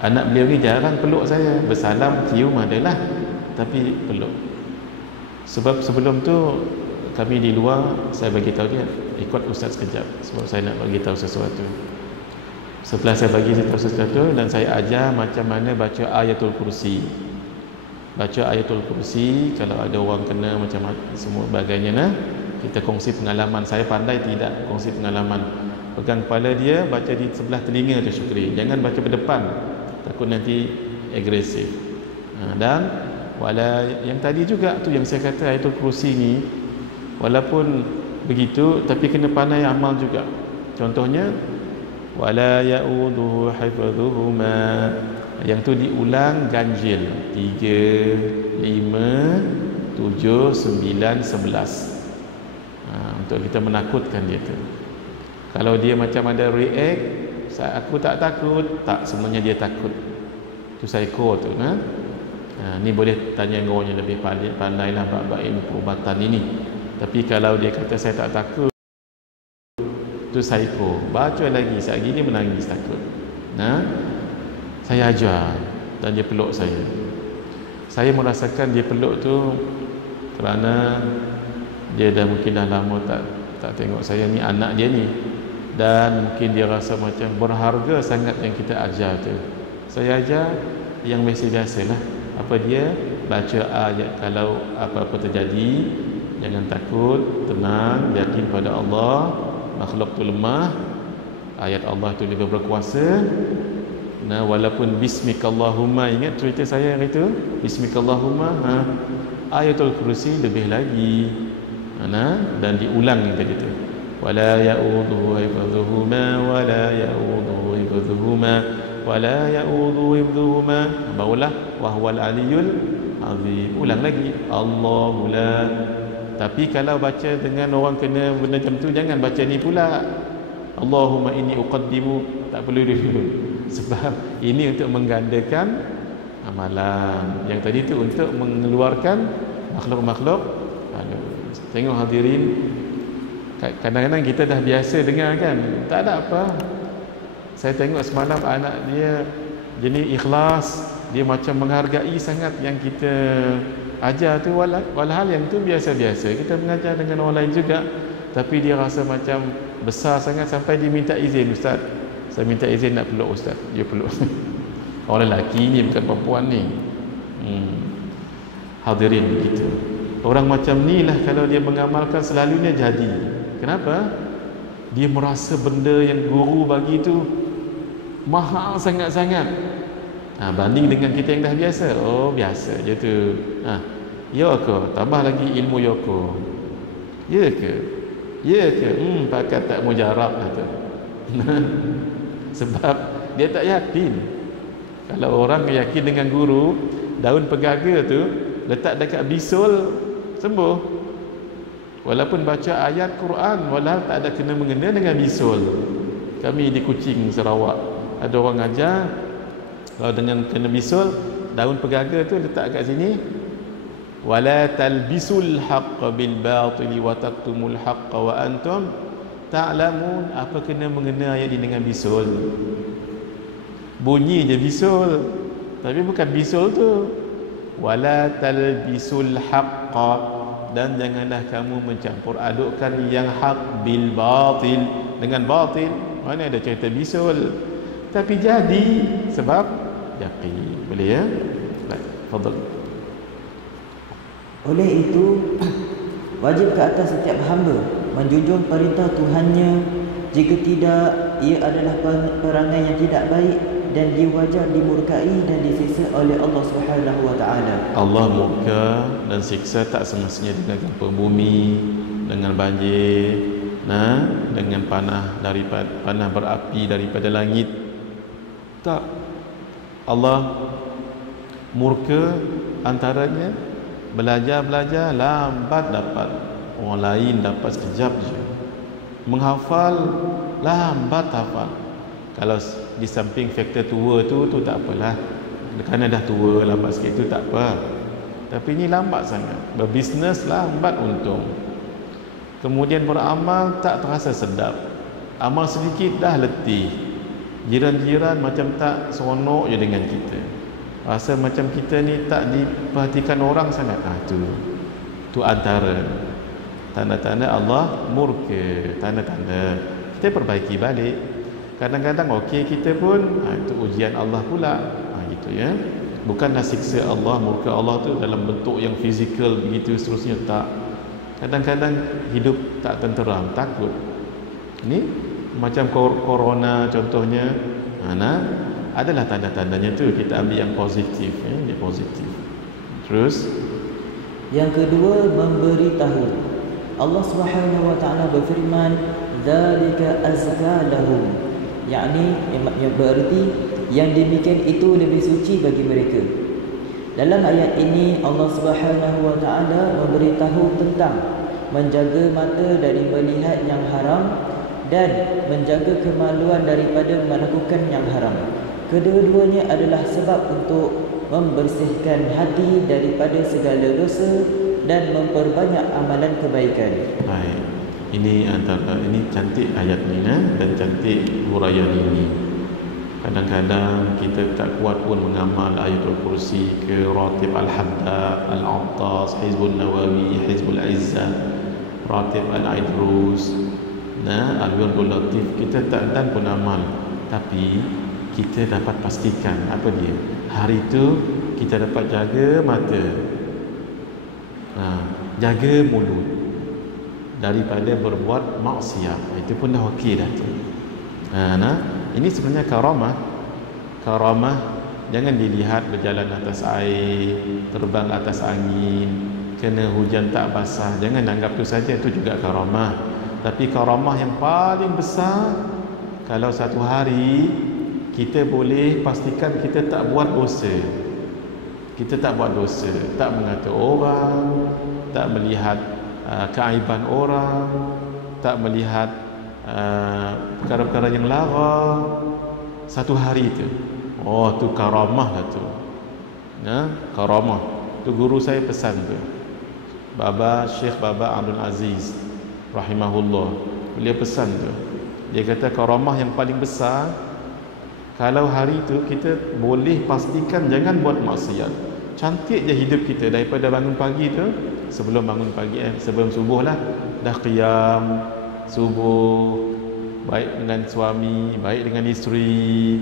Anak beliau ni jarang peluk saya, bersalam, cium adalah, tapi peluk. Sebab sebelum tu kami di luar, saya bagi tahu dia, ikut Ustaz sekejap sebab saya nak bagi tahu sesuatu. Setelah saya bagi tahu sesuatu dan saya ajar macam mana baca ayatul kursi. Baca ayatul kursi, kalau ada orang kena macam semua bagainya, kita kongsi pengalaman. Saya pandai tidak kongsi pengalaman. Pegang kepala dia, baca di sebelah telinga tu Syukri. Jangan baca berdepan, takut nanti agresif. Dan wala yang tadi juga tu yang saya kata ayatul kursi ni, walaupun begitu tapi kena pandai amal juga. Contohnya wala ya'uduhu hifdhuhuma, yang tu diulang ganjil 3, 5, 7, 9, 11 untuk kita menakutkan dia tu. Kalau dia macam ada react, aku tak takut, tak, sebenarnya dia takut. Tu psycho tu. Ni boleh tanya dengan orang yang lebih pandai lah bab ilmu perubatan ini. Tapi kalau dia kata saya tak takut, tu psycho. Baca lagi, saat gini menangis takut. Saya ajar dan dia peluk saya. Saya merasakan dia peluk tu kerana dia dah mungkin dah lama tak tengok saya ni, anak dia ni, dan mungkin dia rasa macam berharga sangat yang kita ajar tu. Saya ajar yang biasa-biasa lah. Apa dia? Baca ayat, kalau apa-apa terjadi jangan takut, tenang, yakin pada Allah, makhluk tu lemah, ayat Allah tu lebih berkuasa. Walaupun bismikallahumma, ingat cerita saya yang itu, bismikallahumma, ayatul kursi lebih lagi. Dan diulang yang tadi tu, wala ya'uduhu hifdhuhuma wala ya'uduhu hifdhuhuma wala ya'uduhu hifdhuhuma, barulah wa huwal aliyyul azim. Ulang lagi, Allahu la. Tapi kalau baca dengan orang kena benda macam tu, jangan baca ni pula, Allahumma inni uqaddimu, tak perlu dulu. Sebab ini untuk menggandakan amalan, yang tadi tu untuk mengeluarkan makhluk-makhluk. Tengok hadirin, kadang-kadang kita dah biasa dengar kan, tak ada apa. Saya tengok semalam anak dia jenis ikhlas, dia macam menghargai sangat yang kita ajar tu, walhal yang tu biasa-biasa. Kita mengajar dengan orang lain juga, tapi dia rasa macam besar sangat sampai dia minta izin, Ustaz, saya minta izin nak peluk Ustaz. Dia peluk. Orang lelaki ni, bukan perempuan ni. Hadirin begitu. Orang macam ni lah kalau dia mengamalkan selalunya jadi. Kenapa? Dia merasa benda yang guru bagi tu mahal sangat-sangat. Banding dengan kita yang dah biasa, oh biasa je tu. Ya ke? Tambah lagi ilmu ya ke? Ya ke? Ya ke? Pakat tak mujarab lah tu. Sebab dia tak yakin. Kalau orang yakin dengan guru, daun pegaga tu letak dekat bisul, sembuh. Walaupun baca ayat Quran, walau tak ada kena-mengena dengan bisul. Kami di Kuching, Sarawak, ada orang ajar, kalau dengan kena bisul, daun pegaga tu letak kat sini, wala talbisul haqqa bil batili wa taktumul haqqa wa antum ta'lamun. Apa kena-mengena ayat ini dengan bisul? Bunyi je bisul, tapi bukan bisul tu. Wala talbisul haqqa, dan janganlah kamu mencampur adukkan yang hak bil batil dengan batil. Mana ada cerita bisul, tapi jadi sebab yaqin. Boleh ya? Baik, fadal. Oleh itu, wajib ke atas setiap hamba menjunjung perintah Tuhannya. Jika tidak, ia adalah perangai yang tidak baik dan dia wajar dimurkai dan disiksa oleh Allah Subhanahu wa taala. Allah murka dan siksa tak semestinya dengan gempa bumi, dengan banjir, dengan panah berapi daripada langit. Tak. Allah murka antaranya belajar lambat dapat, orang lain dapat sekejap je. Menghafal lambat hafal. Kalau di samping faktor tua tu tak apalah, kerana dah tua lambat sikit tu tak apa. Tapi ini lambat sangat. Berbisnes lambat untung. Kemudian beramal tak terasa sedap. Amal sedikit dah letih. Jiran-jiran macam tak seronok je dengan kita. Rasa macam kita ni tak diperhatikan orang sangat. Tu antara tanda-tanda Allah murka. Tanda-tanda kita perbaiki balik. Kadang-kadang okey kita pun, itu ujian Allah pula. Gitu ya. Bukanlah siksa Allah, murka Allah tu dalam bentuk yang fizikal begitu seterusnya, tak. Kadang-kadang hidup tak tenteram, takut. Ini macam corona contohnya. Adalah tanda-tandanya tu, kita ambil yang positif ya, dia positif. Terus yang kedua, memberitahu. Allah Subhanahu wa taala berfirman, "Dzalika azka lahum." Yakni yang bererti yang demikian itu lebih suci bagi mereka. Dalam ayat ini Allah Subhanahu wa taala memberitahu tentang menjaga mata dari melihat yang haram dan menjaga kemaluan daripada melakukan yang haram. Kedua-duanya adalah sebab untuk membersihkan hati daripada segala dosa dan memperbanyak amalan kebaikan. Baik. Ini cantik ayat ni dan cantik huraian ini. Kadang-kadang kita tak kuat pun mengamal ayatul kursi ke Ratib Al-Haddad, Al-Attas, Hizbul Nawawi, Hizbul Izzah, Ratib Al-Aidrus, Al-Wirdul Latif. Kita tak dan pun amal, tapi kita dapat pastikan apa dia. Hari itu kita dapat jaga mata, jaga mulut daripada berbuat maksiat. Itu pun dah okey dah tu. Ini sebenarnya karamah. Karamah jangan dilihat berjalan atas air, terbang atas angin, kena hujan tak basah. Jangan anggap tu saja, itu juga karamah. Tapi karamah yang paling besar, kalau satu hari kita boleh pastikan kita tak buat dosa. Kita tak buat dosa, tak mengata orang, tak melihat keaiban orang, tak melihat perkara-perkara yang lara. Satu hari itu, tu karamah lah tu. Karamah tu guru saya pesan tu, Syekh Baba Abdul Aziz rahimahullah. Beliau pesan tu, dia kata karamah yang paling besar, kalau hari itu kita boleh pastikan jangan buat maksiat. Cantik je hidup kita daripada bangun pagi tu, sebelum bangun pagi sebelum subuh lah, dah qiyam subuh, baik dengan suami, baik dengan isteri,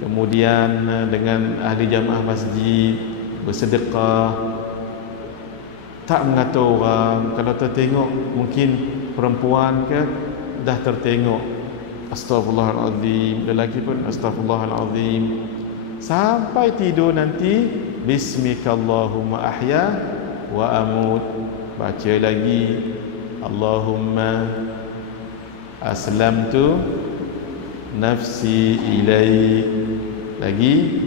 kemudian dengan ahli jamaah masjid, bersedekah, tak mengata orang. Kalau tertengok mungkin perempuan ke, dah tertengok, astaghfirullahalazim, lelaki pun astaghfirullahalazim. sampai tidur nanti bismikallahumma ahya wa amut. Baca lagi Allahumma aslamtu nafsi ilaik, lagi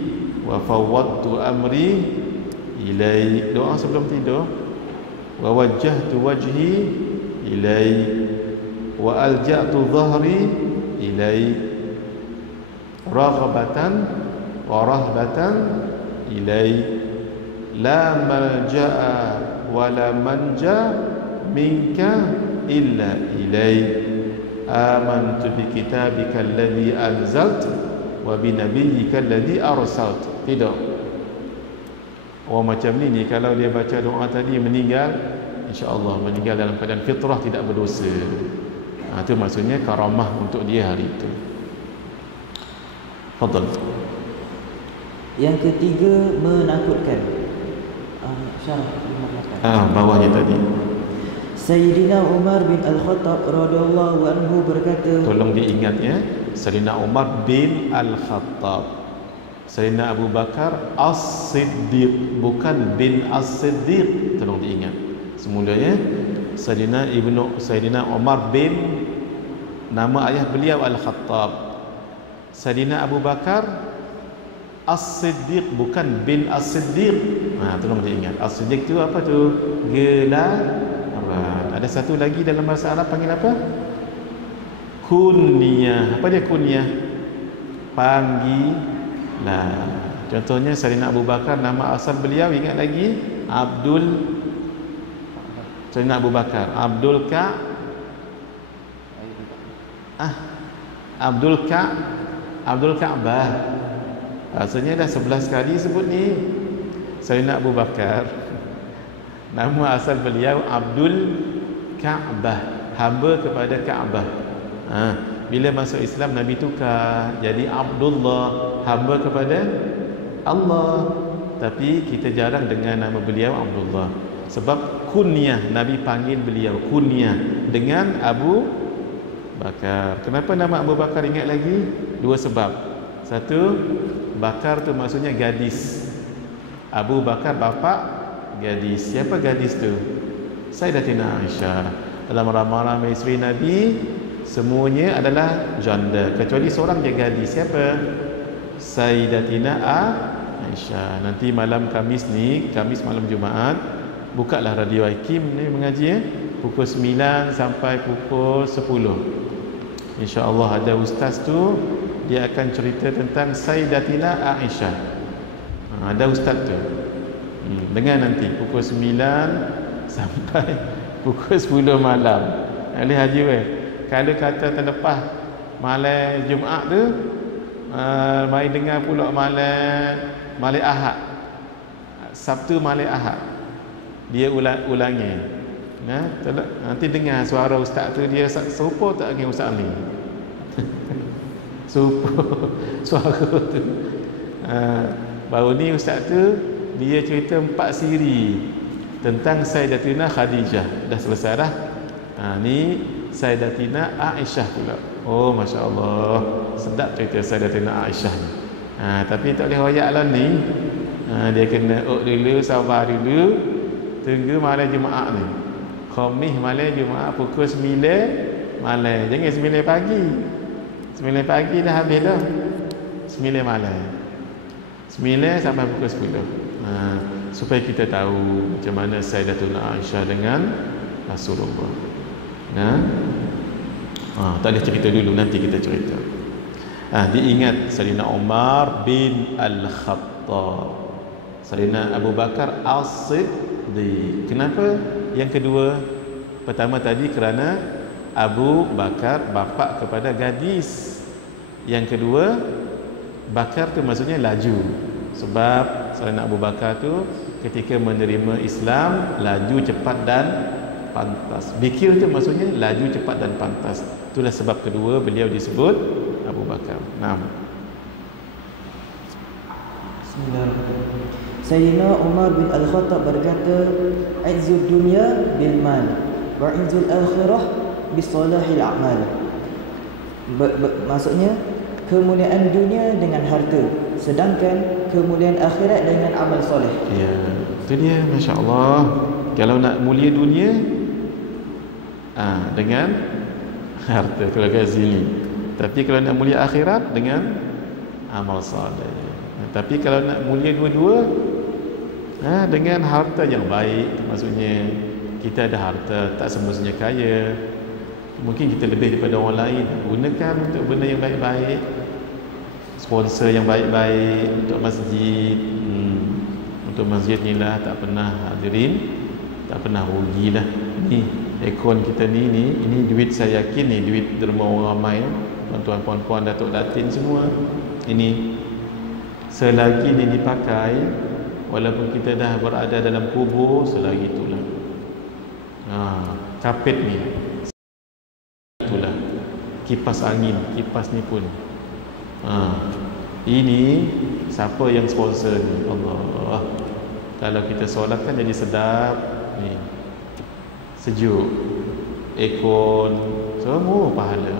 wa fawwadtu amri ilaik. Doa sebelum tidur. Wa wajjahtu wajhi ilaik wa alja'tu dhahri ilaik raghabatan wa rahbatan ilaik la malja'a wa la manja minka illa ilaik amantu bi kitabika alladhi anzalt wa bi nabiyyika alladhi arsalt. Tidak. Macam ni kalau dia baca doa tadi meninggal, insya-Allah meninggal dalam keadaan fitrah, tidak berdosa. Itu maksudnya karamah untuk dia hari itu. Fadal. Yang ketiga, menakutkan. Syarah bawahnya tadi. Sayyidina Umar bin Al-Khattab radhiyallahu anhu berkata, tolong diingat ya, Sayyidina Umar bin Al-Khattab. Sayyidina Abu Bakar As-Siddiq, bukan bin As-Siddiq. Tolong diingat. Semulanya Sayyidina Umar bin, nama ayah beliau Al-Khattab. Sayyidina Abu Bakar As-Siddiq, bukan bin As-Siddiq. Tolong diingat. As-Siddiq tu apa tu? Gelaran. Ada satu lagi dalam bahasa Arab panggil apa? Kunyah. Apa dia kunyah? Panggilan. Contohnya Sayyidina Abu Bakar, nama asal beliau ingat lagi? Sayyidina Abu Bakar Abdul Ka'bah. Rasanya dah 11 kali sebut ni. Sayyidina Abu Bakar, nama asal beliau Abdul Ka'bah, hamba kepada Ka'bah. Bila masuk Islam, Nabi tukar jadi Abdullah, hamba kepada Allah. Tapi kita jarang dengar nama beliau Abdullah, sebab kunyah, Nabi panggil beliau kunyah dengan Abu Bakar. Kenapa nama Abu Bakar ingat lagi? Dua sebab. Satu, Bakar tu maksudnya gadis. Abu Bakar bapa gadis. Siapa gadis tu? Sayyidatina Aisyah. Dalam ramai-ramai isteri Nabi, semuanya adalah janda, kecuali seorang je gadis. Siapa? Sayyidatina Aisyah. Nanti malam Khamis ni, Khamis malam Jumaat, bukalah radio Hakim ni mengaji pukul 9 sampai pukul 10. InsyaAllah ada ustaz tu, dia akan cerita tentang Sayyidatina Aisyah. Ada ustaz tu. Dengar nanti pukul 9 sampai pukul 10 malam. Oleh Haji weh, kalau kata terlepas malam Jumaat tu, mari dengar pula malam Ahad. Sabtu malam Ahad dia ulangi. Nanti dengar suara ustaz tu, dia serupa tak dengan Ustaz Ali. Serupa suara tu. Baru ni ustaz tu dia cerita 4 siri tentang Sayyidatina Khadijah. Dah selesai dah. Ni Sayyidatina Aisyah pula. Oh, Masya Allah, sedap cerita Sayyidatina Aisyah ni. Tapi tak boleh royak lah ni. Dia kena dulu, sabar dulu, tunggu malam Jumaat ni. Khamis malam Jumaat pukul 9 malam. Jangan 9 pagi. 9 pagi dah habis dah. 9 malam. 9 sampai pukul 10. Supaya kita tahu macam mana Sayyidatuna Aisyah dengan Rasulullah. Tak ada cerita dulu, nanti kita cerita. Diingat Sayyidina Umar bin Al-Khattab, Sayyidina Abu Bakar As-Siddiq. Kenapa yang kedua? Pertama tadi kerana Abu Bakar bapa kepada gadis. Yang kedua, Bakar tu maksudnya laju. Sebab Sayyidina Abu Bakar tu ketika menerima Islam laju, cepat dan pantas. Bikir tu maksudnya laju, cepat dan pantas. Itulah sebab kedua beliau disebut Abu Bakar. Bismillahirrahmanirrahim. Sayyidina Umar bin Al-Khattab berkata, "Izzud dunya bil mal wa izzul akhirah bis salahil a'mal." Maksudnya kemuliaan dunia dengan harta, sedangkan kemuliaan akhirat dengan amal soleh. Ya, itu dia, Masya Allah. Kalau nak mulia dunia, dengan harta keluarga sini. Tapi kalau nak mulia akhirat, dengan amal soleh. Tapi kalau nak mulia dua-dua, dengan harta yang baik. Maksudnya kita ada harta, tak semestinya kaya. Mungkin kita lebih daripada orang lain. Gunakan untuk benda yang baik-baik, sponsor yang baik-baik untuk masjid. Untuk masjid ni lah tak pernah hadirin, tak pernah rugi lah. Ni ekon kita ni ini duit, saya yakin ni duit derma orang ramai, tuan-tuan, puan-puan, datuk datin semua. Ini selagi ni dipakai, walaupun kita dah berada dalam kubur, selagi itulah. Kapet ni, itulah. Kipas angin, kipas ni pun. Ini siapa yang sponsor ni? Allah. Kalau kita solat kan jadi sedap ni. Sejuk. Ekon, semua pahala.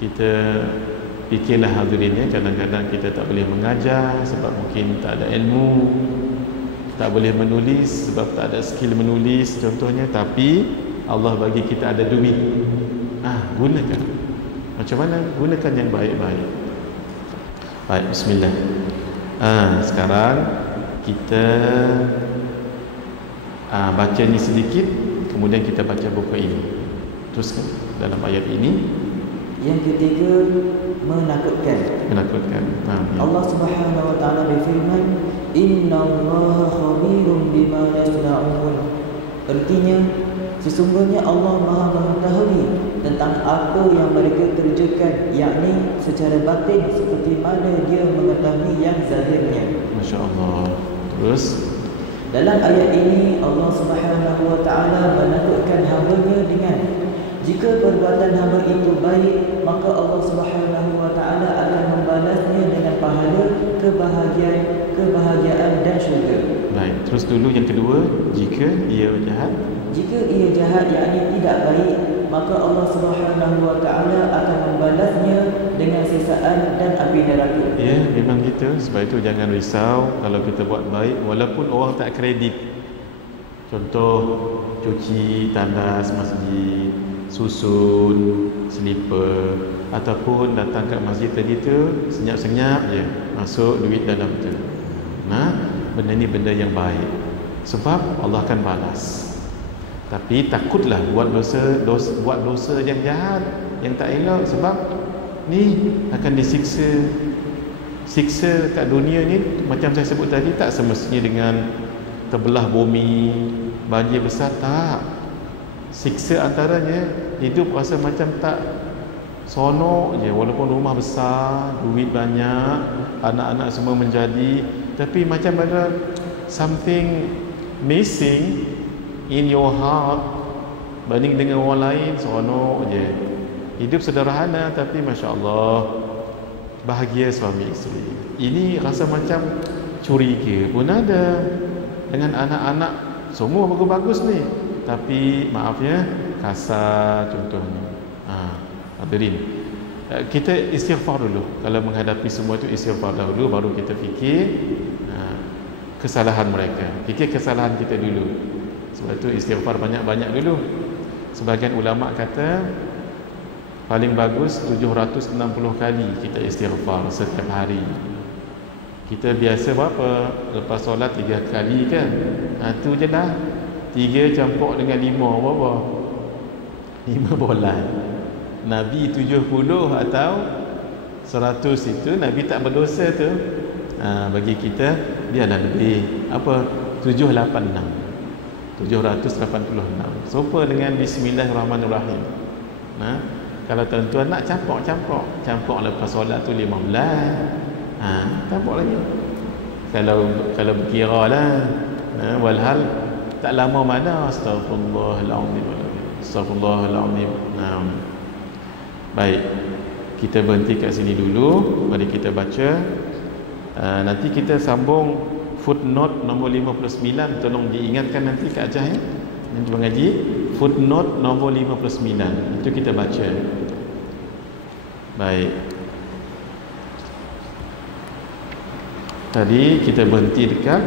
Kita fikirlah hadirinnya, kadang-kadang kita tak boleh mengajar sebab mungkin tak ada ilmu, tak boleh menulis sebab tak ada skill menulis contohnya, tapi Allah bagi kita ada duit. Gunakan. Macam mana? Gunakan yang baik-baik. Baik, bismillah. Sekarang kita baca ni sedikit, kemudian kita baca buku ini. Teruskan dalam ayat ini. Yang ketiga, menakutkan. Menakutkan. Ya. Allah Subhanahu wa taala berfirman, "Innallaha khabirum bima yasna'un." Artinya, sesungguhnya Allah Maha mengetahui tentang apa yang mereka kerjakan, yakni secara batin seperti mana Dia mengetahui yang zahirnya. Masya-Allah. Terus dalam ayat ini Allah Subhanahu wa taala menakutkan hamba-Nya dengan, jika perbuatan hamba itu baik, maka Allah Subhanahu wa taala akan membalasnya dengan pahala, kebahagiaan dan syurga. Baik, terus dulu yang kedua, jika ia jahat. Jika ia jahat, yakni tidak baik, maka Allah Subhanahu wa taala akan membalasnya dengan siksaan dan api neraka. Ya, memang gitu. Sebab itu jangan risau kalau kita buat baik walaupun orang tak kredit. Contoh, cuci tandas masjid, susun slipper, ataupun datang kat masjid tadi tu senyap-senyap je masuk duit dalam tu. Benda ni benda yang baik, sebab Allah akan balas. Tapi takutlah buat dosa yang jahat, yang tak elok, sebab ni akan disiksa. Siksa kat dunia ni macam saya sebut tadi, tak semestinya dengan terbelah bumi, banjir besar, tak. Siksa antaranya hidup rasa macam tak sonok je, walaupun rumah besar, duit banyak, anak-anak semua menjadi, tapi macam ada something missing in your heart. Banding dengan orang lain seronok je, hidup sederhana, tapi Masya Allah bahagia suami isteri. Ini rasa macam curiga pun ada dengan anak-anak semua bagus-bagus ni, tapi maaf ya, kasar contohnya. Hadirin, kita istighfar dulu. Kalau menghadapi semua itu, istighfar dulu, baru kita fikir kesalahan mereka, fikir kesalahan kita dulu. Sebab itu istighfar banyak-banyak dulu. Sebagian ulama kata paling bagus 760 kali kita istighfar setiap hari. Kita biasa berapa? Lepas solat 3 kali kan? Itu je lah. 3 campur dengan 5 berapa? 5 bulan. Nabi 70 atau 100 itu Nabi tak berdosa tu. Bagi kita biarlah lebih. Apa? 786. 786. Serupa dengan Bismillahirrahmanirrahim. Kalau tuan-tuan nak campur lepas solat tu 15. Campur lagi. Kalau berkira lah. Walhal tak lama mana. Astaghfirullahaladzim. Astaghfirullahaladzim. Baik, kita berhenti kat sini dulu. Mari kita baca. Nanti kita sambung footnote nombor 59. Tolong diingatkan nanti Kak Ajah ya, nanti mengaji footnote nombor 59. Itu kita baca. Baik. Tadi kita berhenti dekat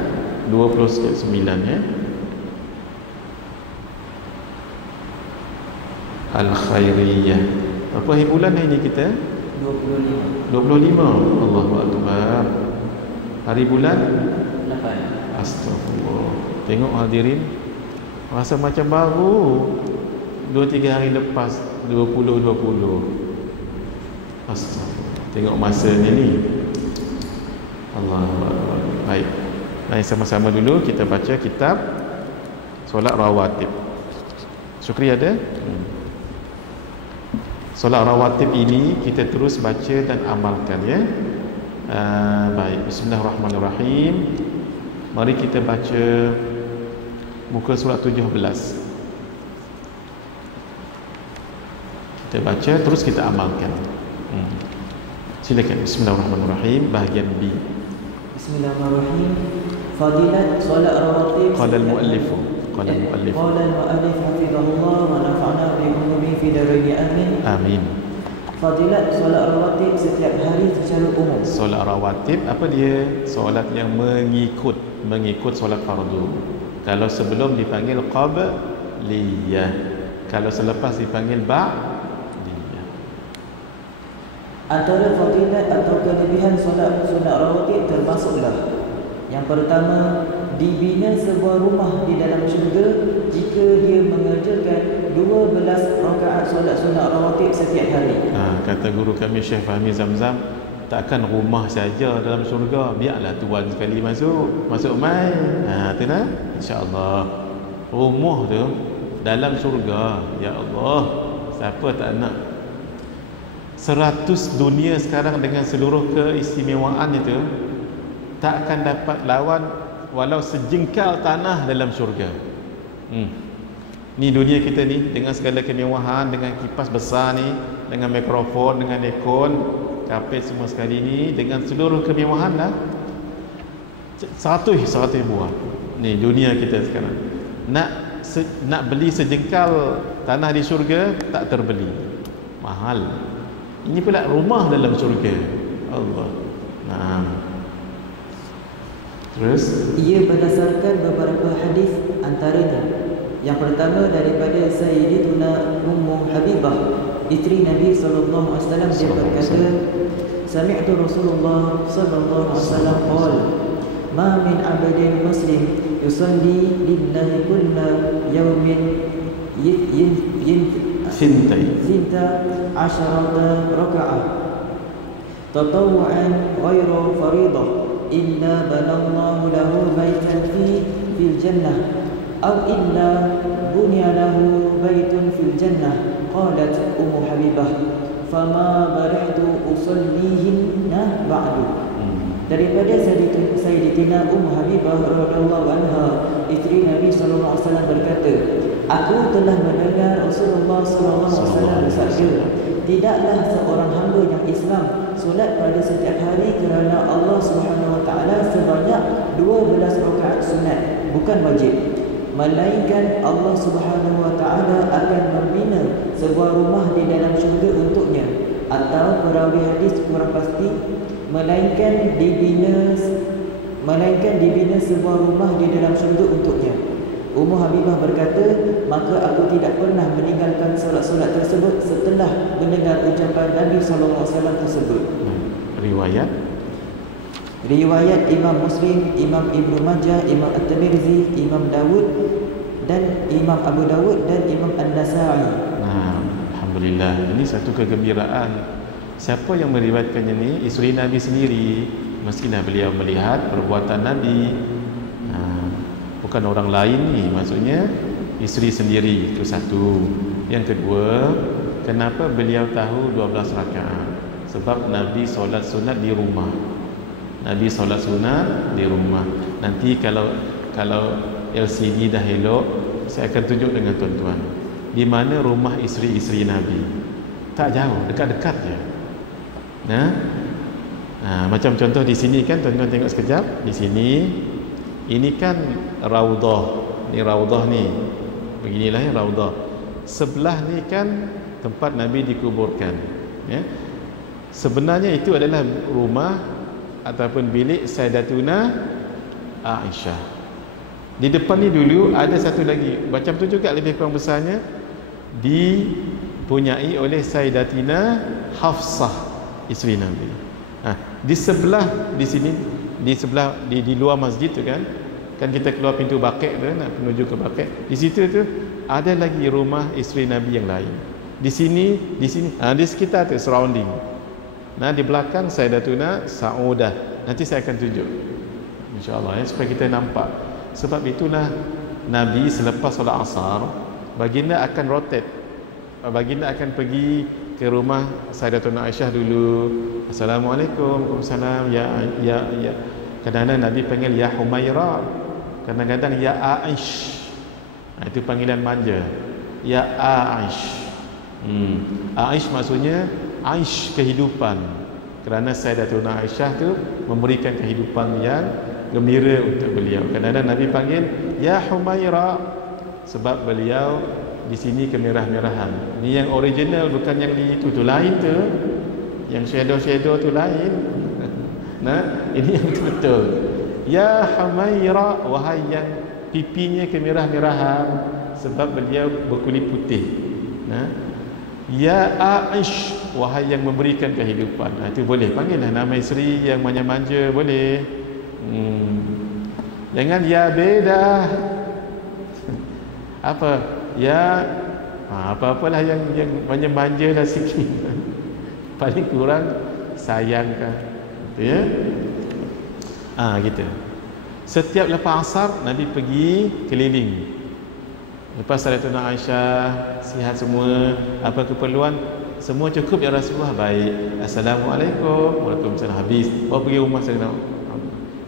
29 ya. Al-Khairiyah. Apa hari bulan ini kita? 25. 25. Allahu Akbar. Hari bulan 8. Astagfirullah. Tengok hadirin, rasa macam baru 2-3 hari lepas 2020. Astagfirullah. Tengok masanya ni. Allahu Akbar. Baik. Mari sama-sama dulu kita baca kitab solat rawatib. Syukri ada? Solat rawatib ini kita terus baca dan amalkan ya. Baik, bismillahirrahmanirrahim. Mari kita baca muka surat 17. Kita baca terus kita amalkan. Silakan, bismillahirrahmanirrahim, bahagian B. Bismillahirrahmanirrahim. Fadilat solat rawatib. Qala al-muallif hafizahullah wa nafa'na bi umumi fi daraini amin. Amin. Fadilat solat rawatib setiap hari secara umum. Solat rawatib apa dia? Solat yang mengikut solat fardu. Kalau sebelum dipanggil qabliyah, kalau selepas dipanggil ba'diyah. Antara fadilat atau kelebihan solat rawatib termasuklah: yang pertama, dibina sebuah rumah di dalam syurga jika dia mengerjakan 12 rakaat solat sunat rawatib setiap hari. Kata guru kami Syekh Fahmi Zamzam, takkan rumah saja dalam syurga, biarlah tuan sekali masuk main. Tu nah, insya-Allah rumah tu dalam syurga. Ya Allah, siapa tak nak? 100 dunia sekarang dengan seluruh keistimewaan itu tak akan dapat lawan walau sejengkal tanah dalam syurga. Ni dunia kita ni dengan segala kemewahan, dengan kipas besar ni, dengan mikrofon, dengan aircon, kapet semua sekali ni, dengan seluruh kemewahan dah 100 buah. Ni dunia kita sekarang. Nak beli sejengkal tanah di syurga tak terbeli. Mahal. Ini pula rumah dalam syurga. Allah. Nah. Terus ia berdasarkan beberapa hadis, antaranya yang pertama daripada Sayyidatuna Ummu Habibah, isteri Nabi sallallahu alaihi wasallam, dia berkata, sami'tu Rasulullah sallallahu alaihi wasallam qala, ma min 'abdin muslim yusalli lillahi kulla yawmin sinta asharata raka'ah tatawwu'an ghayra faridah illa banallahu lahu baitan fil jannah aw illa bunya lahu baitun fil jannah. Qalat Ummu Habibah, fama barihtu usallihinna ba'du. Daripada Sayyidatina Ummu Habibah radhiyallahu anha, isteri Nabi sallallahu alaihi wasallam berkata, aku telah mendengar Rasulullah sallallahu alaihi wasallam bersabda, tidaklah seorang hamba yang Islam solat pada setiap hari kerana Allah Subhanahu wa taala sebanyak 12 rakaat sunat, bukan wajib, melainkan Allah Subhanahu wa taala akan membina sebuah rumah di dalam syurga untuknya, atau perawi hadis kurang pasti, melainkan dibina sebuah rumah di dalam syurga untuknya. Ummu Habibah berkata, maka aku tidak pernah meninggalkan solat-solat tersebut setelah mendengar ucapan Nabi sallallahu alaihi wasallam tersebut. Riwayat Imam Muslim, Imam Ibnu Majah, Imam At-Tirmizi, Imam Imam Abu Dawud dan Imam An-Nasa'i. Alhamdulillah, ini satu kegembiraan. Siapa yang meriwayatkannya ni? Isteri Nabi sendiri. Mestilah beliau melihat perbuatan Nabi. Bukan orang lain ni, maksudnya isteri sendiri. Itu satu. Yang kedua, kenapa beliau tahu 12 rakaat? Sebab Nabi solat sunat di rumah. Nabi solat sunat di rumah. Nanti kalau LCD dah elok, saya akan tunjuk dengan tuan-tuan di mana rumah isteri-isteri Nabi. Tak jauh, dekat-dekat je. Macam contoh di sini kan, tuan-tuan tengok sekejap. Di sini, ini kan raudah. Ni raudah ni. Beginilah ya raudah. Sebelah ni kan tempat Nabi dikuburkan. Ya. Sebenarnya itu adalah rumah ataupun bilik Sayyidatuna Aisyah. Di depan ni dulu ada satu lagi, macam tu juga lebih kurang besarnya, dipunyai oleh Sayyidatina Hafsah, isteri Nabi. Di sebelah, di sini, di sebelah, di luar masjid tu kan kita keluar pintu Baqi' tu nak menuju ke Baqi'. Di situ tu ada lagi rumah isteri Nabi yang lain. Di sini, di sekitar tu surrounding. Di belakang Sayyidatuna Saudah. Nanti saya akan tunjuk, insya-Allah, supaya kita nampak. Sebab itulah Nabi selepas solat asar, baginda akan rotate. Baginda akan pergi ke rumah Sayyidatuna Aisyah dulu. Assalamualaikum. Waalaikumsalam. Ya. Kadang-kadang Nabi panggil ya Humaira, kadang-kadang ya Aish. Itu panggilan manja. Ya Aish. Aish maksudnya Aish, kehidupan. Kerana Sayyidatuna Aisyah tu memberikan kehidupan yang gembira untuk beliau. Kadang-kadang Nabi panggil ya Humaira sebab beliau di sini kemerah-merahan. Ni yang original, bukan yang di itu tu lain tu. Yang shadow tu lain. Ini yang betul. Ya Humaira, wahai yang pipinya kemerah-merahan sebab beliau berkulit putih. Ya Aish, wahai yang memberikan kehidupan. Itu boleh panggillah nama isteri yang manja-manja, boleh. Jangan ya beda. Apa? Ya apa-apalah yang manja-manja lah sikit. Paling kurang sayangkan. Gitu ya. Gitu. Setiap lepas asar Nabi pergi keliling. Lepas Sayyidatuna Aisyah sihat semua, apa keperluan, semua cukup ya Rasulullah. Baik. Assalamualaikum. Waalaikumsalam. Habis. Pergi rumah Sayyidina.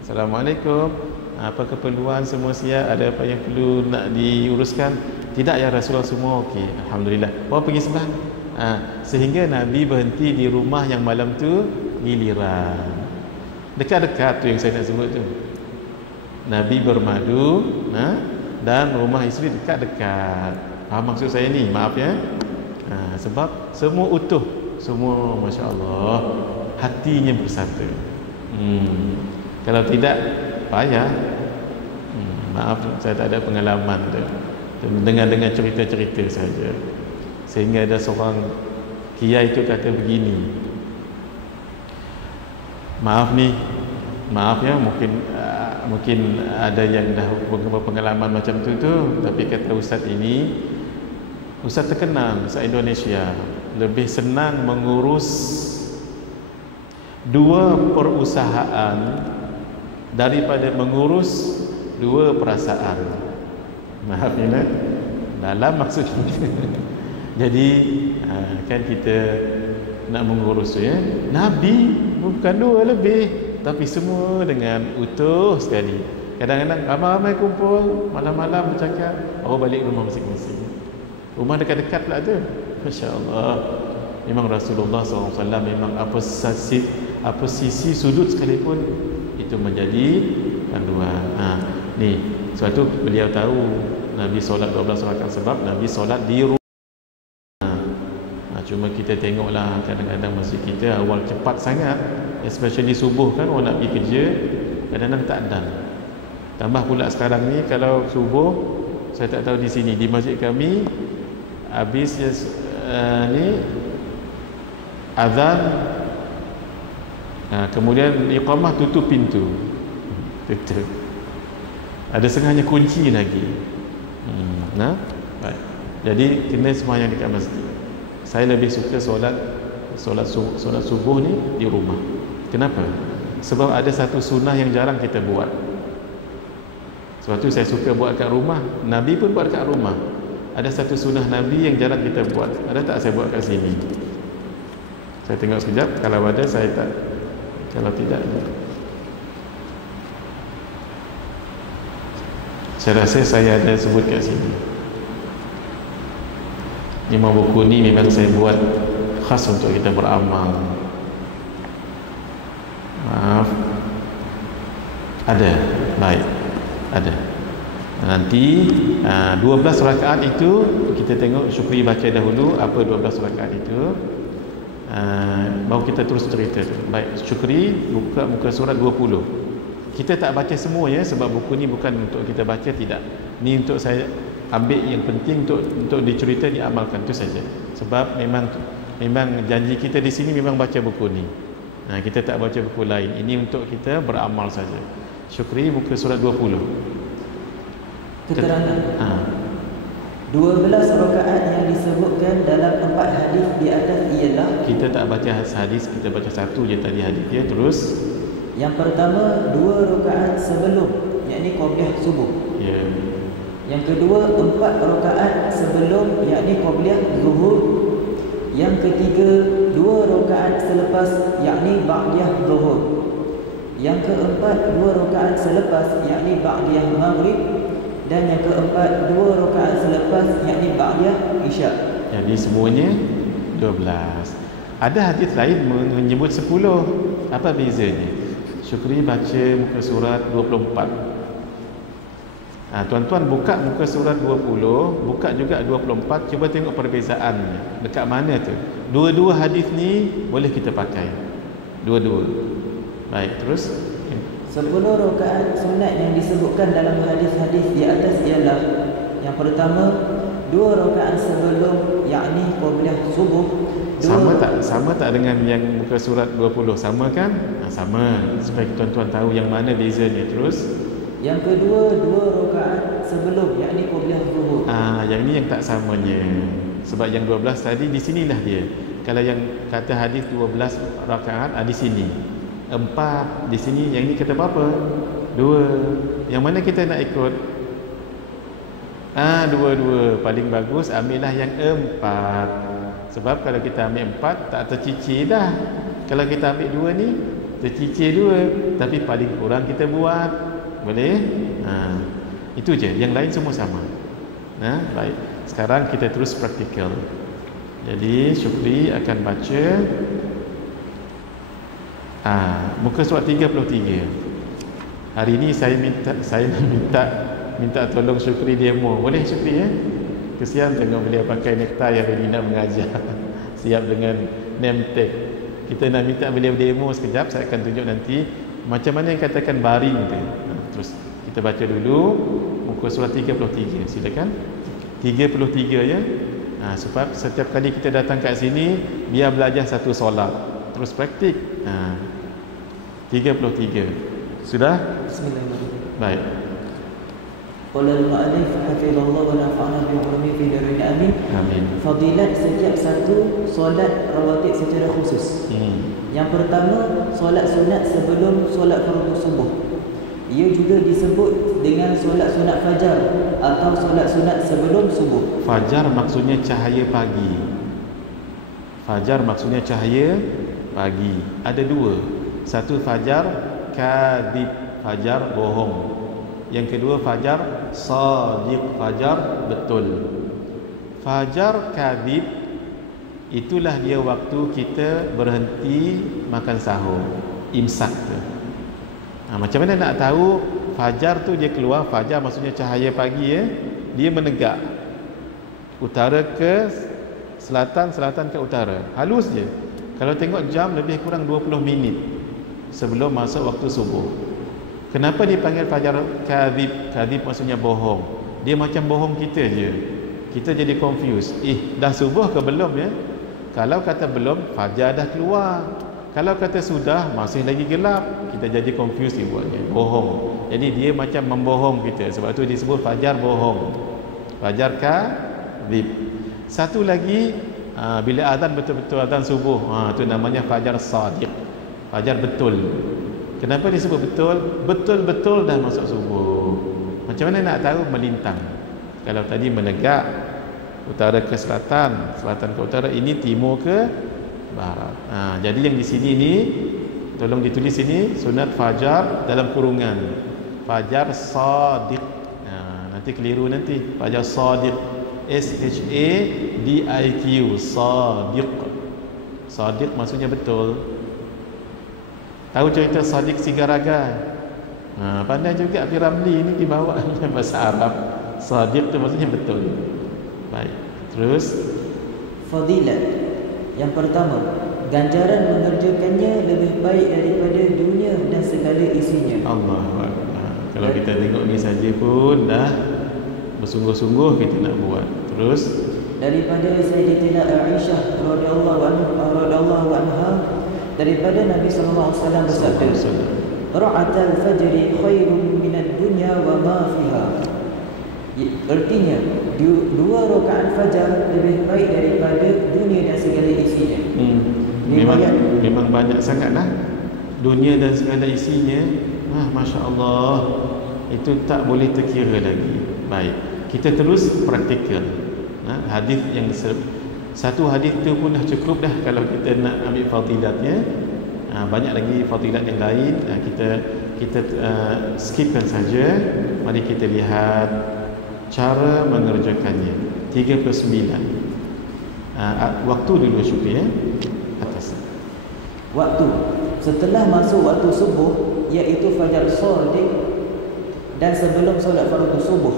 Assalamualaikum. Apa keperluan, semua siap? Ada apa yang perlu nak diuruskan? Tidak ya Rasulullah, semua okey. Alhamdulillah. Pergi sebelah. Sehingga Nabi berhenti di rumah yang malam tu giliran. Dekat-dekat tu yang saya nak sebut tu. Nabi bermadu, dan rumah isteri dekat-dekat. Maksud saya ni, maaf ya. Sebab semua utuh, semua masya-Allah, hatinya bersatu. Kalau tidak payah. Maaf, saya tak ada pengalaman tu. Dengar cerita-cerita saja. Sehingga ada seorang kiai itu kata begini. Maaf ya, mungkin ada yang dah berpengalaman macam tu, tapi kata ustaz ini, ustaz terkenal, ustaz Indonesia, lebih senang mengurus dua perusahaan daripada mengurus dua perasaan. Maaf ya, dalam maksudnya. Jadi kan kita nak mengurus ya, Nabi bukan dua lebih, tapi semua dengan utuh sekali. Kadang-kadang ramai-ramai kumpul, malam-malam bercakap, balik rumah masing-masing. Rumah dekat-dekat pula tu. Masya-Allah. Memang Rasulullah SAW memang apa sisi sudut sekalipun itu menjadi panduan. Ni suatu beliau tahu Nabi solat 12 rakaat sebab Nabi solat di rumah. Cuma kita tengoklah kadang-kadang masjid kita awal cepat sangat, especially subuh kan, orang nak pergi kerja kadang-kadang tak ada. Tambah pula sekarang ni kalau subuh, saya tak tahu di sini di masjid kami habis ni azan, kemudian iqamah, tutup pintu, tutup. Ada setengahnya kunci lagi. Baik. Jadi kena sembahyang dekat masjid. Saya lebih suka solat subuh ni di rumah. Kenapa? Sebab ada satu sunnah yang jarang kita buat. Sebab tu saya suka buat kat rumah. Nabi pun buat kat rumah. Ada satu sunnah Nabi yang jarang kita buat. Ada tak saya buat kat sini? Saya tengok sekejap. Kalau ada saya tak. Kalau tidak, saya rasa saya ada sebut kat sini. 5 buku ni memang saya buat khas untuk kita beramal. Maaf. Ada. Baik. Ada. Nanti 12 rakaat itu kita tengok Syukri baca dahulu apa 12 rakaat itu. Baru kita terus cerita. Baik, Syukri buka muka surat 20. Kita tak baca semua ya, sebab buku ni bukan untuk kita baca, tidak. Ni untuk saya ambil yang penting untuk dicerita, diamalkan, tu saja. Sebab memang janji kita di sini memang baca buku ni. Kita tak baca buku lain. Ini untuk kita beramal saja. Syukri muka surat 20. Keterangan 12 rakaat yang disebutkan dalam 4 hadis di atas ialah, kita tak baca hadis, kita baca satu je tadi hadis dia. Terus yang pertama 2 rakaat sebelum, yakni qabliyah subuh. ya. Yang kedua 4 rakaat sebelum, yakni qabliyah zuhur. Yang ketiga 2 rakaat selepas, yakni ba'diyah zuhur. Yang keempat 2 rakaat selepas, yakni ba'diyah maghrib. Dan yang keempat 2 rakaat selepas, yakni ba'diyah isya. Jadi semuanya 12. Ada hadis lain menyebut 10. Apa bezanya? Syukri baca muka surat 24. Tuan-tuan buka muka surat 20, buka juga 24, cuba tengok perbezaannya. Dekat mana tu? Dua-dua hadis ni boleh kita pakai. Dua-dua. Baik, terus 10 rakaat sunat yang disebutkan dalam hadis-hadis di atas ialah, yang pertama 2 rakaat sebelum, yakni qabliyah subuh. Sama tak dengan yang muka surat 20? Sama kan? Sama. Supaya tuan-tuan tahu yang mana bezanya. Terus yang kedua 2 rakaat sebelum, yakni qabliyah zuhur. Yang ni yang tak samanya. Sebab yang 12 tadi di sinilah dia. Kalau yang kata hadis 12 rakaat di sini. 4 di sini, yang ni kata apa? 2. Yang mana kita nak ikut? Dua-dua. Paling bagus ambillah yang 4. Sebab kalau kita ambil 4 tak tercicir dah. Kalau kita ambil 2 ni tercicir 2, tapi paling kurang kita buat. Boleh? Itu je. Yang lain semua sama. Baik. Sekarang kita terus praktikal. Jadi Syukri akan baca muka surat 33. Hari ini saya minta tolong Syukri demo. Boleh Syukri ya? Kesian tengok beliau pakai necktie hari ini nak mengajar. Siap dengan name tag. Kita nak minta beliau demo sekejap. Saya akan tunjuk nanti macam mana yang katakan baring tu. Terus kita baca dulu muka surat 33. Silakan. 33 ya. Sebab setiap kali kita datang kat sini biar belajar satu solat. Terus praktik. 33. Sudah? Bismillahirrahmanirrahim. Baik. Qala al-mu'allif hafizallahu wa nafa'ana bi ulumi fi darin amin. Amin. Fadilat setiap satu solat rawatib secara khusus. Yang pertama, solat sunat sebelum solat fardu subuh. Ia juga disebut dengan solat sunat fajar atau solat sunat sebelum subuh. Fajar maksudnya cahaya pagi. Fajar maksudnya cahaya pagi. Ada dua. Satu fajar kadhib, fajar bohong. Yang kedua fajar sadiq, fajar betul. Fajar kadhib itulah dia waktu kita berhenti makan sahur, imsak tu. Macam mana nak tahu fajar tu dia keluar? Fajar maksudnya cahaya pagi ya. Dia menegak utara ke selatan, selatan ke utara. Halus je. Kalau tengok jam lebih kurang 20 minit sebelum masuk waktu subuh. Kenapa dipanggil fajar kadhib? Kadhib maksudnya bohong. Dia macam bohong kita je. Kita jadi confused. Dah subuh ke belum ya? Kalau kata belum, fajar dah keluar. Kalau kata sudah, masih lagi gelap, kita jadi confused dibuatnya. Bohong. Jadi dia macam membohong kita. Sebab tu disebut fajar bohong. Fajar kadhib. Satu lagi, bila azan betul-betul azan subuh, tu namanya fajar sadiq. Fajar betul. Kenapa disebut betul? Betul-betul dah masuk subuh. Macam mana nak tahu? Melintang. Kalau tadi menegak utara ke selatan, selatan ke utara, ini timur ke barat. Jadi yang di sini ni tolong ditulis sini sunat fajar dalam kurungan. Fajar sadiq. Nanti keliru nanti. Fajar sadiq. SHADIQ, sadiq. Sadiq maksudnya betul. Tahu cerita Sadiq Sigaraga? Pandai juga Abi Ramli ni dibawa bahasa Arab. Sadiq tu maksudnya betul. Baik. Terus fadilat. Yang pertama, ganjaran mengerjakannya lebih baik daripada dunia dan segala isinya. Allah. Kalau kita tengok ni saja pun dah bersungguh-sungguh kita nak buat. Terus daripada Sayyidatina Aisyah radhiyallahu anha, daripada Nabi sallallahu alaihi wasallam bersabda, ra'atul fajri khairun minad dunya wa ma fiha. Artinya dua rakaat fajar lebih baik daripada dunia dan segala isinya. Memang banyak sangatlah dunia dan segala isinya. Masya Allah, itu tak boleh terkira lagi. Baik, kita terus praktikal. Hadis yang satu hadis tu pun dah cukup dah kalau kita nak ambil fadilatnya. Banyak lagi fadilat yang lain, kita skipkan saja. Mari kita lihat cara mengerjakannya. 3/9. Waktu dulu Syukri atas. Waktu setelah masuk waktu subuh, iaitu fajar shadiq, dan sebelum solat fardu subuh.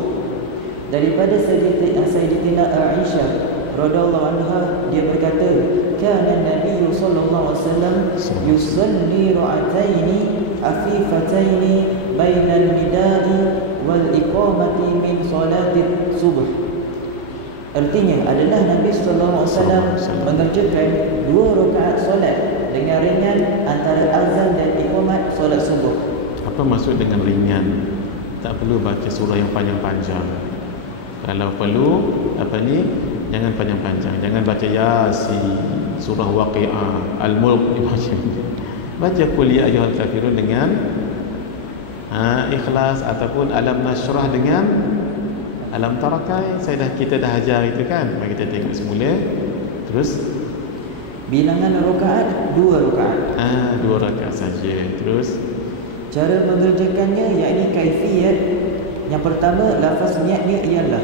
Daripada Sayyidatina Aisyah radhiyallahu anha, dia berkata, kana Nabi sallallahu alaihi wasallam yusalli ra'ataini afifataini bainal nida'i wal iqamati min salati subuh. Artinya adalah Nabi sallallahu alaihi wasallam mengerjakan 2 rakaat solat dengan ringan antara azan dan iqamat solat subuh. Apa maksud dengan ringan? Tak perlu baca surah yang panjang-panjang. Kalau perlu jangan panjang-panjang. Jangan baca Yasin, surah Waqiah, Al-Mulk macam ni. Baca Qul ya ayyuhal kafirun dengan Ikhlas, ataupun Alam Nashrah dengan Alam Tarakai. Kita dah ajar itu kan. Mari kita tengok semula. Terus bilangan rakaat 2 rakaat. 2 rakaat saja. Terus cara mengerjakannya, yakni kaifiyat. Yang pertama, lafaz niatnya ialah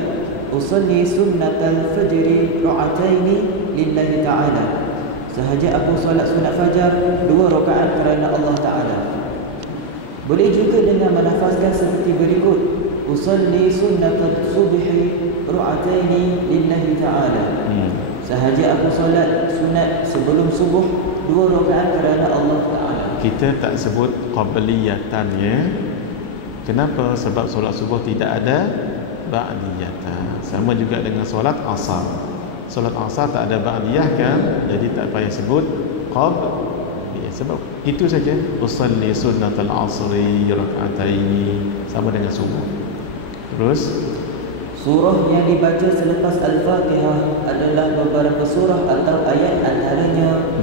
usalli sunnatal fajri ra'ataini lillahi ta'ala. Sahaja aku solat sunat fajar 2 rakaat kerana Allah Ta'ala. Boleh juga dengan melafazkan seperti berikut, usalli sunnatal subhi ra'ataini lillahi ta'ala. Sahaja aku solat sunat sebelum subuh 2 rakaat kerana Allah Ta'ala. Kita tak sebut qabliyatan ya. Kenapa? Sebab solat subuh tidak ada ba'diyatan. Sama juga dengan solat asar. Solat asar tak ada ba'diyah kan? Jadi tak payah sebut qabl. Sebab itu saja. Usalli sunnatal asri rak'ataini, sama dengan subuh. Terus surah yang dibaca selepas Al-Fatihah adalah beberapa surah atau ayat antaranya.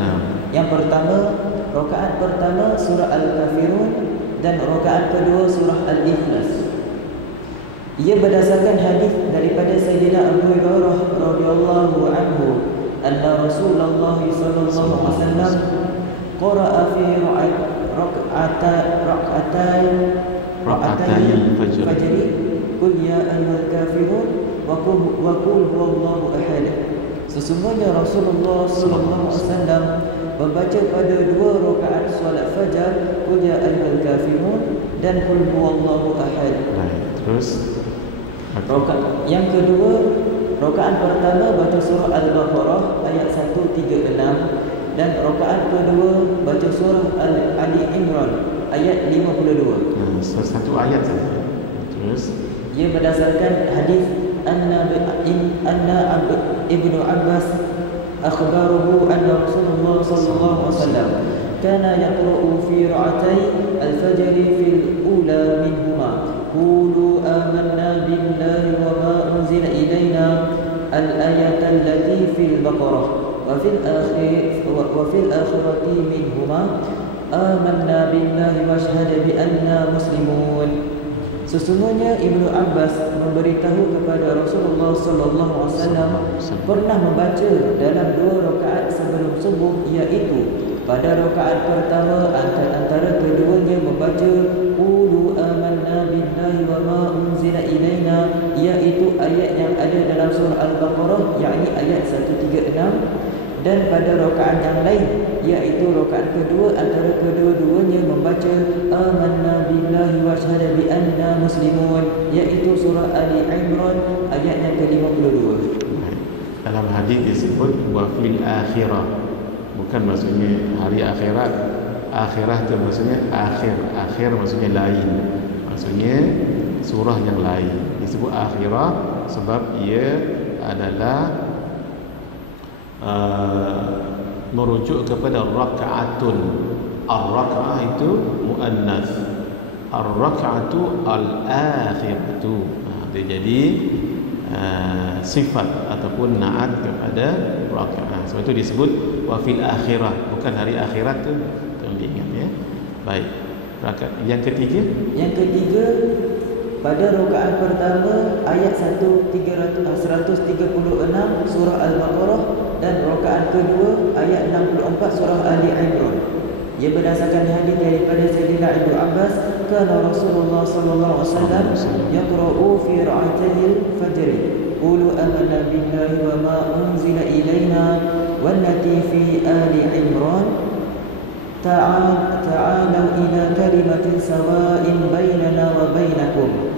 Yang pertama, rakaat pertama surah Al-Kafirun dan rakaat kedua surah Al-Ikhlas. Ia berdasarkan hadis daripada Sayyidina Abu Hurairah radhiyallahu anhu, anna Rasulullah sallallahu alaihi wasallam qara'a fi rak'atayn fajri qul ya ayyuhal kafirun wa qul huwallahu ahad. Sesungguhnya Rasulullah sallallahu alaihi wasallam membaca pada 2 rakaat solat fajar qul ya ayyuhal kafirun dan qul huwallahu ahad. Terus rakaat yang kedua, rakaat pertama baca surah Al-Baqarah ayat 136 dan rakaat kedua baca surah Ali Imran ayat 52. Satu ayat saja. Terus ia berdasarkan hadis anna Ibnu Abbas akhbarahu anna Rasulullah sallallahu alaihi wasallam kana yaqra'u fi ra'atay al-fajr fil ula minhuma qulu amanna billahi wa ma unzila ilayna al-ayata allati fil baqarah wa fil akhirati minhuma amanna billahi washhad bi anna muslimun. Sesungguhnya Ibnu Abbas memberitahu kepada Rasulullah sallallahu alaihi wasallam pernah membaca dalam 2 rakaat sebelum subuh, iaitu pada rakaat pertama antara keduanya membaca qulu amanna billahi wa ma unzila ilaina, iaitu ayat yang ada dalam surah Al-Baqarah, yakni ayat 136, dan pada rakaat yang lain iaitu rakaat kedua antara kedua-duanya membaca amanna billahi wa syahada bi anna muslimun, iaitu surah Ali Imran ayat yang ke-52. Dalam hadis disebut wa fil akhirah. bukan maksudnya hari akhirat. Akhirah itu maksudnya akhir maksudnya lain, maksudnya surah yang lain. Disebut akhirah sebab ia adalah merujuk kepada rakaatun. Ar-raka'ah itu muannas, ar-raka'atu al-akhiratu. Dia jadi sifat ataupun na'at kepada raka'ah. Sebab itu disebut wa fil akhirah, bukan hari akhirat tu. Tolong diingat ya. Baik. Rakaat yang ketiga? Yang ketiga, pada rakaat pertama ayat 136 surah Al-Baqarah dan rakaat kedua ayat 64 surah Ali Imran. Ia berdasarkan hadis daripada Sayyidina Ibnu Abbas, kana Rasulullah sallallahu alaihi wasallam yaqra'u fi ra'atayil fajr, qulu amanna billahi wa ma unzila ilaina wallati fi Ali Imran ta'alu ila kalimatin sawa'in bainana wa bainakum.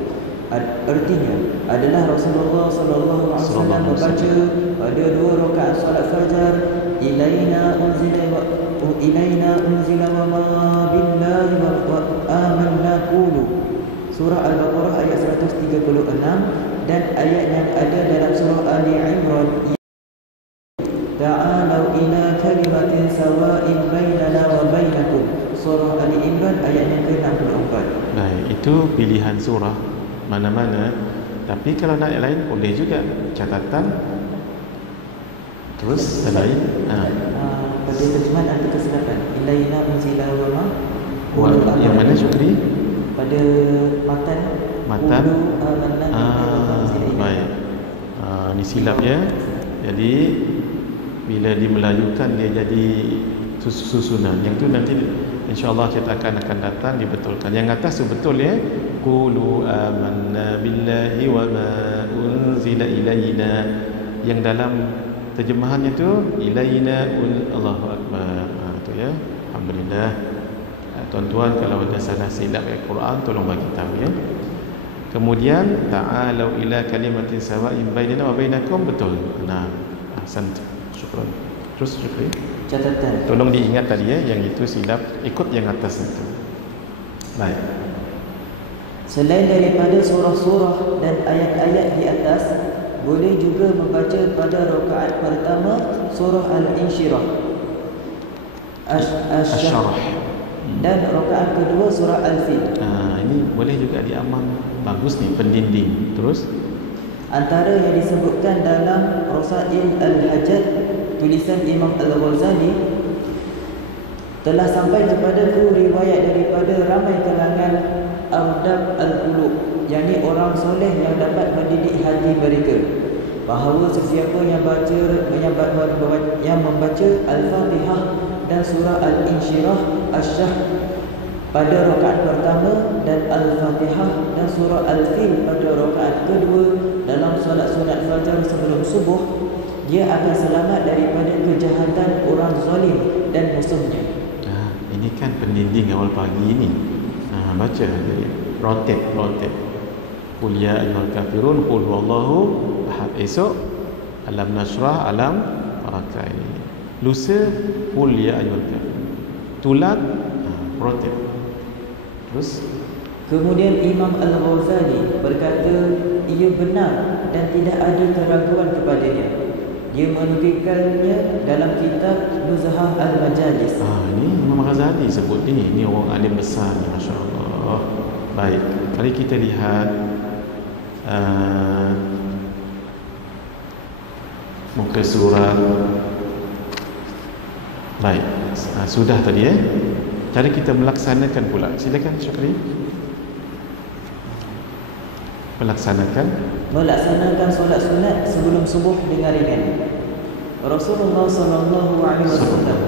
Artinya adalah Rasulullah sallallahu alaihi wasallam membaca pada dua rakaat solat fajar, ilaina unzila wa ma billahi wa amanna qulu, surah Al-Baqarah ayat 136, dan ayat yang ada dalam surah Ali Imran, ta'alu ila kalimatin sawa'in bainana wa bainakum, surah Ali Imran ayat yang ke-64. Baik, itu pilihan surah mana-mana. Tapi kalau nak yang lain boleh juga, catatan terus lain. Pada terjemahan ada kesilapan, ilaina unzila wa ma, yang mana Syukri? Pada matan baik. Ni silap ya. Jadi bila dimelayukan dia jadi susunan. Yang tu nanti insya-Allah cetakan akan datang dibetulkan. Yang atas tu betul ya. Qulu amanna billahi wa ma unzila ilaina. Yang dalam terjemahannya tu ilaina Allahu akbar. Tu ya. Alhamdulillah. Tuan-tuan kalau ada salah silap Al-Quran tolong bagi tahu ya. Kemudian ta'alu ila kalimatin sawa'in bainana wa bainakum, betul. Nah, ahsant. Syukran. Terus Syukri. Catatan. Tolong diingat tadi ya, yang itu silap ikut yang atas itu. Baik. Selain daripada surah-surah dan ayat-ayat di atas, boleh juga membaca pada rakaat pertama surah Al-Insyirah, Asy-Syarh, dan rakaat kedua surah Al-Fil. Ini boleh juga diamal. Bagus nih, pendinding. Terus antara yang disebutkan dalam Rasail Al-Hajjaj tulisan Imam Al-Ghazali, telah sampai kepadaku riwayat daripada ramai kalangan Ardab Al-Qulub, yakni orang soleh yang dapat mendidik hati mereka, bahawa sesiapa yang membaca Al-Fatihah dan surah Al-Insyirah, Asy-Syarh pada rakaat pertama dan Al-Fatihah dan surah Al-Fil pada rakaat kedua dalam solat sunat fajar sebelum subuh, dia akan selamat daripada kejahatan orang zalim dan musuhnya. Ini kan pendinding awal pagi ini. Baca jadi rotate. Qul ya ayyuhal kafirun, qul huwallahu ahad. Esok alam nasrah, alam barakah ini. Lusa qul ya ayyuhal kafirun. Tulat rotate. Terus kemudian Imam Al-Ghazali berkata ia benar dan tidak ada keraguan kepadanya. Dia menukilkannya dalam kitab Nuzhah Al-Majalis. Ini Imam Ghazali sebut ni. Ini orang alim besar ni, masya-Allah. Baik, mari kita lihat muka surat. Baik, sudah tadi ya. Cara kita melaksanakan pula. Silakan Syukri. Melaksanakan solat sunat sebelum subuh dengan ringan. Rasulullah sallallahu alaihi wasallam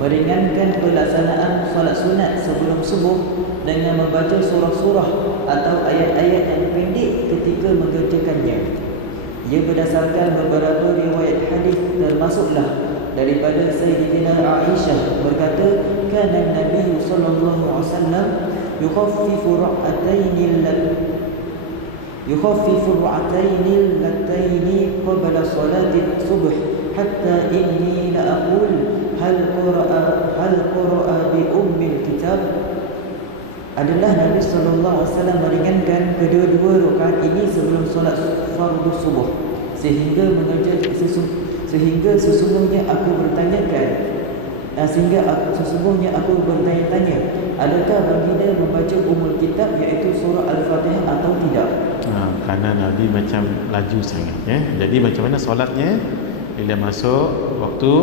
meringankan pelaksanaan solat sunat sebelum subuh dengan membaca surah-surah atau ayat-ayat yang pendek ketika mengerjakannya. Ia berdasarkan beberapa riwayat hadis, termasuklah daripada Sayyidatina Aisyah berkata, kana Nabi sallallahu alaihi wasallam yukhaffifu ra'ataini qabla salati subh hatta inni la aqul hal qura'a bi ummil kitab. Adalah Nabi SAW meringankan kedua-dua rakaat ini sebelum solat fardu subuh, sehingga sesungguhnya aku bertanya-tanya, adakah baginda membaca ummul kitab iaitu surah Al-Fatihah atau tidak? Kerana Nabi macam laju sangat ya. Jadi macam mana solatnya bila masuk waktu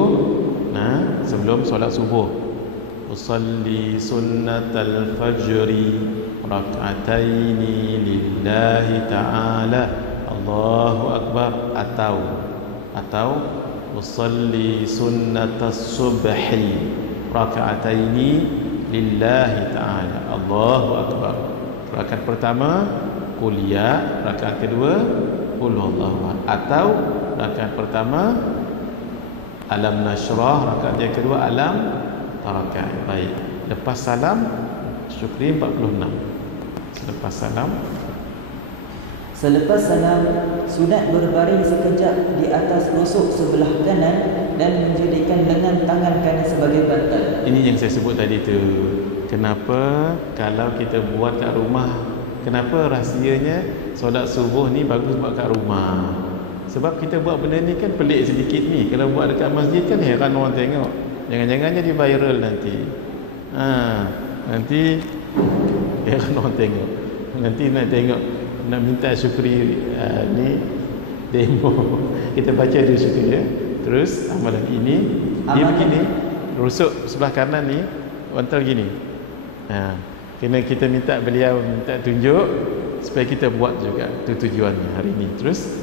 sebelum solat subuh? Usalli sunnatal fajri rak'ataini lillahi ta'ala Allahu akbar, atau usalli sunnatas subhi rak'ataini lillahi ta'ala Allahu akbar. Rakaat pertama qul ya, rakaat kedua qul huwallahu ahad, atau rakaat pertama alam nashrah, rakaat yang kedua alam tarakat. Baik, lepas salam syukri 46. Selepas salam sunat berbaring sekejap di atas rusuk sebelah kanan dan menjadikan lengan tangan kanan sebagai bantal. Ini yang saya sebut tadi tu. Kenapa kalau kita buat kat rumah, kenapa rahsianya solat subuh ni bagus buat kat rumah? Sebab kita buat benda ni kan pelik sedikit ni. Kalau buat dekat masjid kan heran orang tengok. Jangan-jangan jadi viral nanti. Nanti heran orang tengok. Nanti nak tengok, nak minta syukri ni demo. Kita baca dulu syukri ya. Terus amalan ini dia begini, rusuk sebelah kanan ni wantal gini. Kena kita minta beliau minta tunjuk supaya kita buat juga. Itu tujuannya hari ini. Terus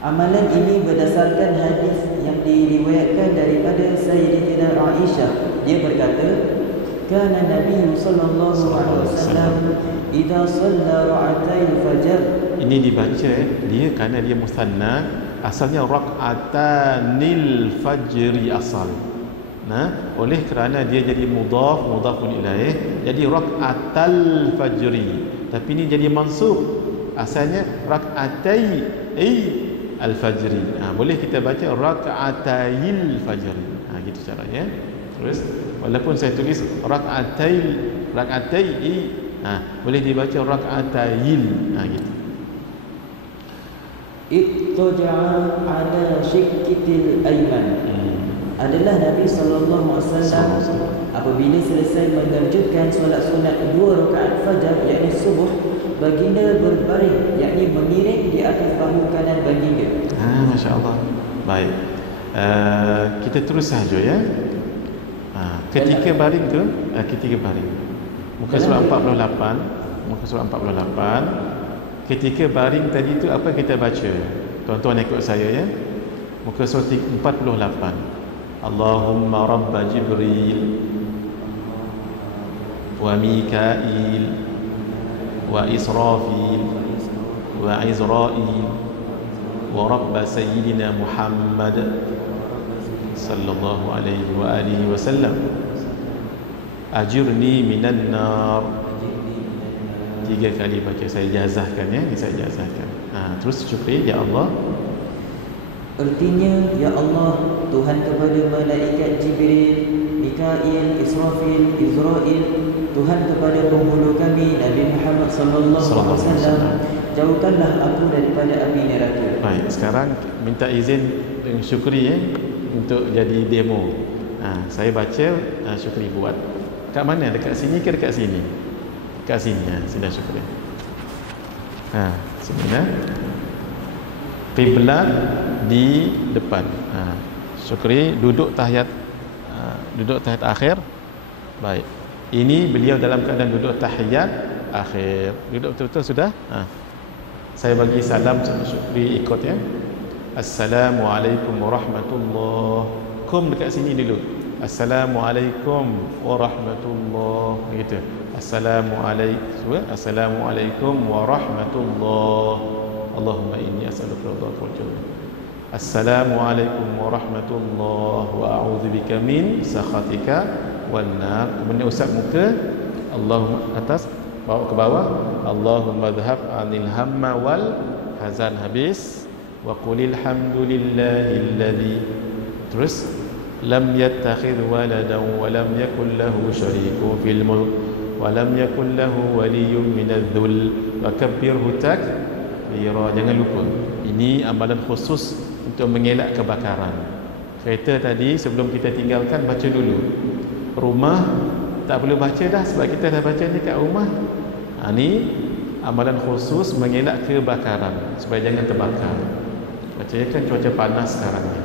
amalan ini berdasarkan hadis yang diriwayatkan daripada Sayyidatina Aisyah. Dia berkata, kana Nabi sallallahu alaihi wasallam idza shalla rak'atai fajr. Ini dibaca dia kerana dia musanna, asalnya rak'atanil fajri asal. Oleh kerana dia jadi mudhafun ilaih, jadi rak'atal fajri. Tapi ini jadi mansub. Asalnya rak'atai al-fajri. Boleh kita baca rak'atayil fajri. Gitu caranya. Terus walaupun saya tulis rak'atai, boleh dibaca rak'atayil. Gitu. Ittaja'a ala shikkitil ayman. Adalah Nabi sallallahu alaihi wasallam apabila selesai mengerjakan solat sunat 2 rakaat fajar yakni subuh, baginda berbaring yakni mengiring di atas bahu kanan baginda. Masya-Allah. Baik. Kita terus saja ya. Ketika baring tu, muka surat 48, ketika baring tadi tu apa kita baca? Tuan-tuan ikut saya ya. Muka surat 48. Allahumma rabba Jibril wa Mikail wa Israfil wa Izrail wa rabba sayyidina Muhammad sallallahu alaihi wa alihi wasallam ajirni minan nar. 3 kali baca, saya jazahkan ya, saya jazahkan. Terus syukri ya Allah. Artinya, ya Allah, Tuhan kepada malaikat Jibril, Mikail, Israfil, Izrail, Tuhan kepada penghulu kami Nabi Muhammad sallallahu alaihi wasallam, jauhkanlah aku daripada api neraka. Baik, sekarang minta izin dengan syukri ya untuk jadi demo. Saya baca, syukri buat. Kat mana? Dekat sini ke dekat sini? Dekat sini ya, sini syukri. Sini ya. Qiblat di depan. Syukri duduk tahiyat akhir. Baik. Ini beliau dalam keadaan duduk tahiyat akhir. Duduk betul-betul sudah? Saya bagi salam sama syukri ikut ya. Assalamualaikum warahmatullahi. Kum dekat sini dulu. Assalamualaikum warahmatullahi. Begitu. Assalamualaikum warahmatullahi. Allahumma inni as'aluka ridhaka wal jannah. Assalamualaikum warahmatullahi wa a'udzubika min sakhatika wan nar. Kemudian usap muka. Allahumma atas, bawa ke bawah. Allahumma dhhab 'anil hamma wal hazan, habis. Wa qulil hamdulillahilladzi. Terus lam yattakhidh waladan wa lam yakul lahu syarikun fil mulk wa lam yakul lahu waliyyun minadh-dhull wa kabbirhu takbira. Jangan lupa, ini amalan khusus untuk mengelak kebakaran. Kereta tadi sebelum kita tinggalkan baca dulu. Rumah tak perlu baca dah sebab kita dah baca ni kat rumah. Ni amalan khusus mengelak kebakaran supaya jangan terbakar. Baca kan cuaca panas sekarang ni.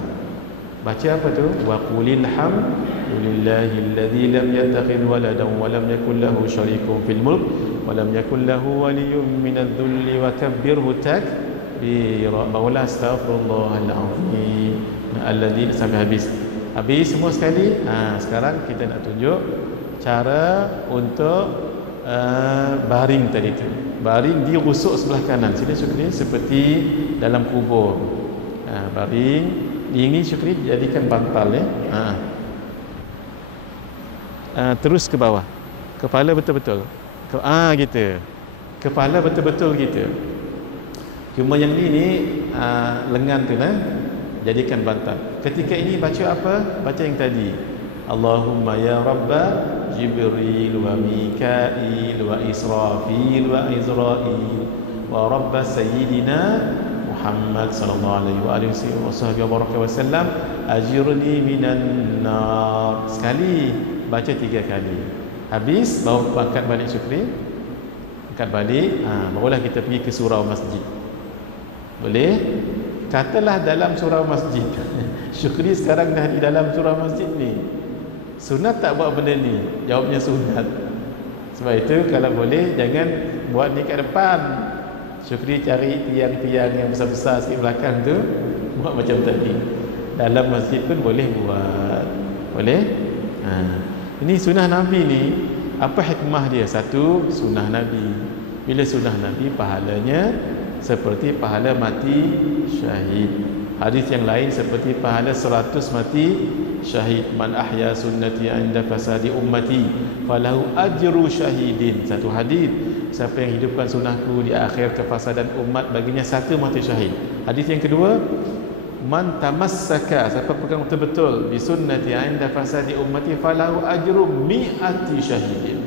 Baca apa tu? Wa qulil hamdulillahilladzi lam yattakhidh waladan wa lam yakul lahu syarikun fil mulk wa lam yakul lahu waliyyun minadh-dhulli wa kabbirhu takbira. Bawalah astaghfirullahal azim alladzi sampai habis. Habis semua sekali. Sekarang kita nak tunjuk cara untuk baring tadi tu. Baring dirusuk sebelah kanan. Sini Syukri seperti dalam kubur. Baring ini Syukri jadikan bantal ya. Terus ke bawah. Kepala betul-betul. Gitu. Kepala betul-betul gitu. Cuma yang ni lengan tu lah. Jadikan bantal. Ketika ini baca apa? Baca yang tadi. Allahumma ya Rabba Jibril wa Mikail wa Israfil wa Izrail wa Rabba Sayyidina Muhammad sallallahu alaihi wasallam ajirni minan nar. Sekali baca 3 kali. Habis baru angkat balik Syukri. Angkat balik, barulah kita pergi ke surau masjid. Boleh? Katalah dalam surau masjid. Syukri sekarang dah di dalam surau masjid ni. Sunat tak buat benda ni? Jawabnya sunat. Sebab itu kalau boleh jangan buat ni kat depan. Syukri cari tiang-tiang yang besar-besar sikit belakang tu, buat macam tadi. Dalam masjid pun boleh buat. Boleh? Ini sunnah Nabi ni. Apa hikmah dia? Satu, sunnah Nabi. Bila sunnah Nabi, pahalanya seperti pahala mati syahid. Hadis yang lain seperti pahala 100 mati syahid. Man ahya sunnati 'inda fasadi ummati falahu ajru syahidin. Satu hadis, siapa yang hidupkan sunnahku di akhir kefasadan umat, baginya 1 mati syahid. Hadis yang kedua, man tamassaka, siapa pegang betul-betul bi sunnati 'inda fasadi ummati falahu ajru mi'ati syahidin.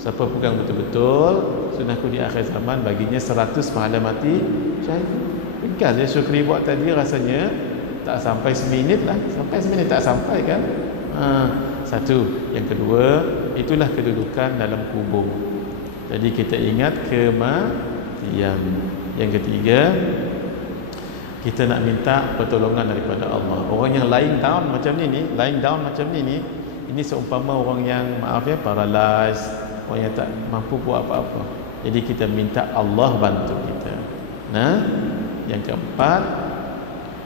Siapa pegang betul-betul sunnahku di akhir zaman, baginya 100 pahala mati syahid. Ringkas ya Syukri buat tadi, rasanya tak sampai seminit lah. Sampai seminit tak sampai kan. Satu. Yang kedua, itulah kedudukan dalam kubur. Jadi kita ingat kematian. Yang ketiga, kita nak minta pertolongan daripada Allah. Orang yang lying down macam ni, ini seumpama orang yang paralyzed, orang yang tak mampu buat apa-apa. Jadi kita minta Allah bantu kita. Yang keempat,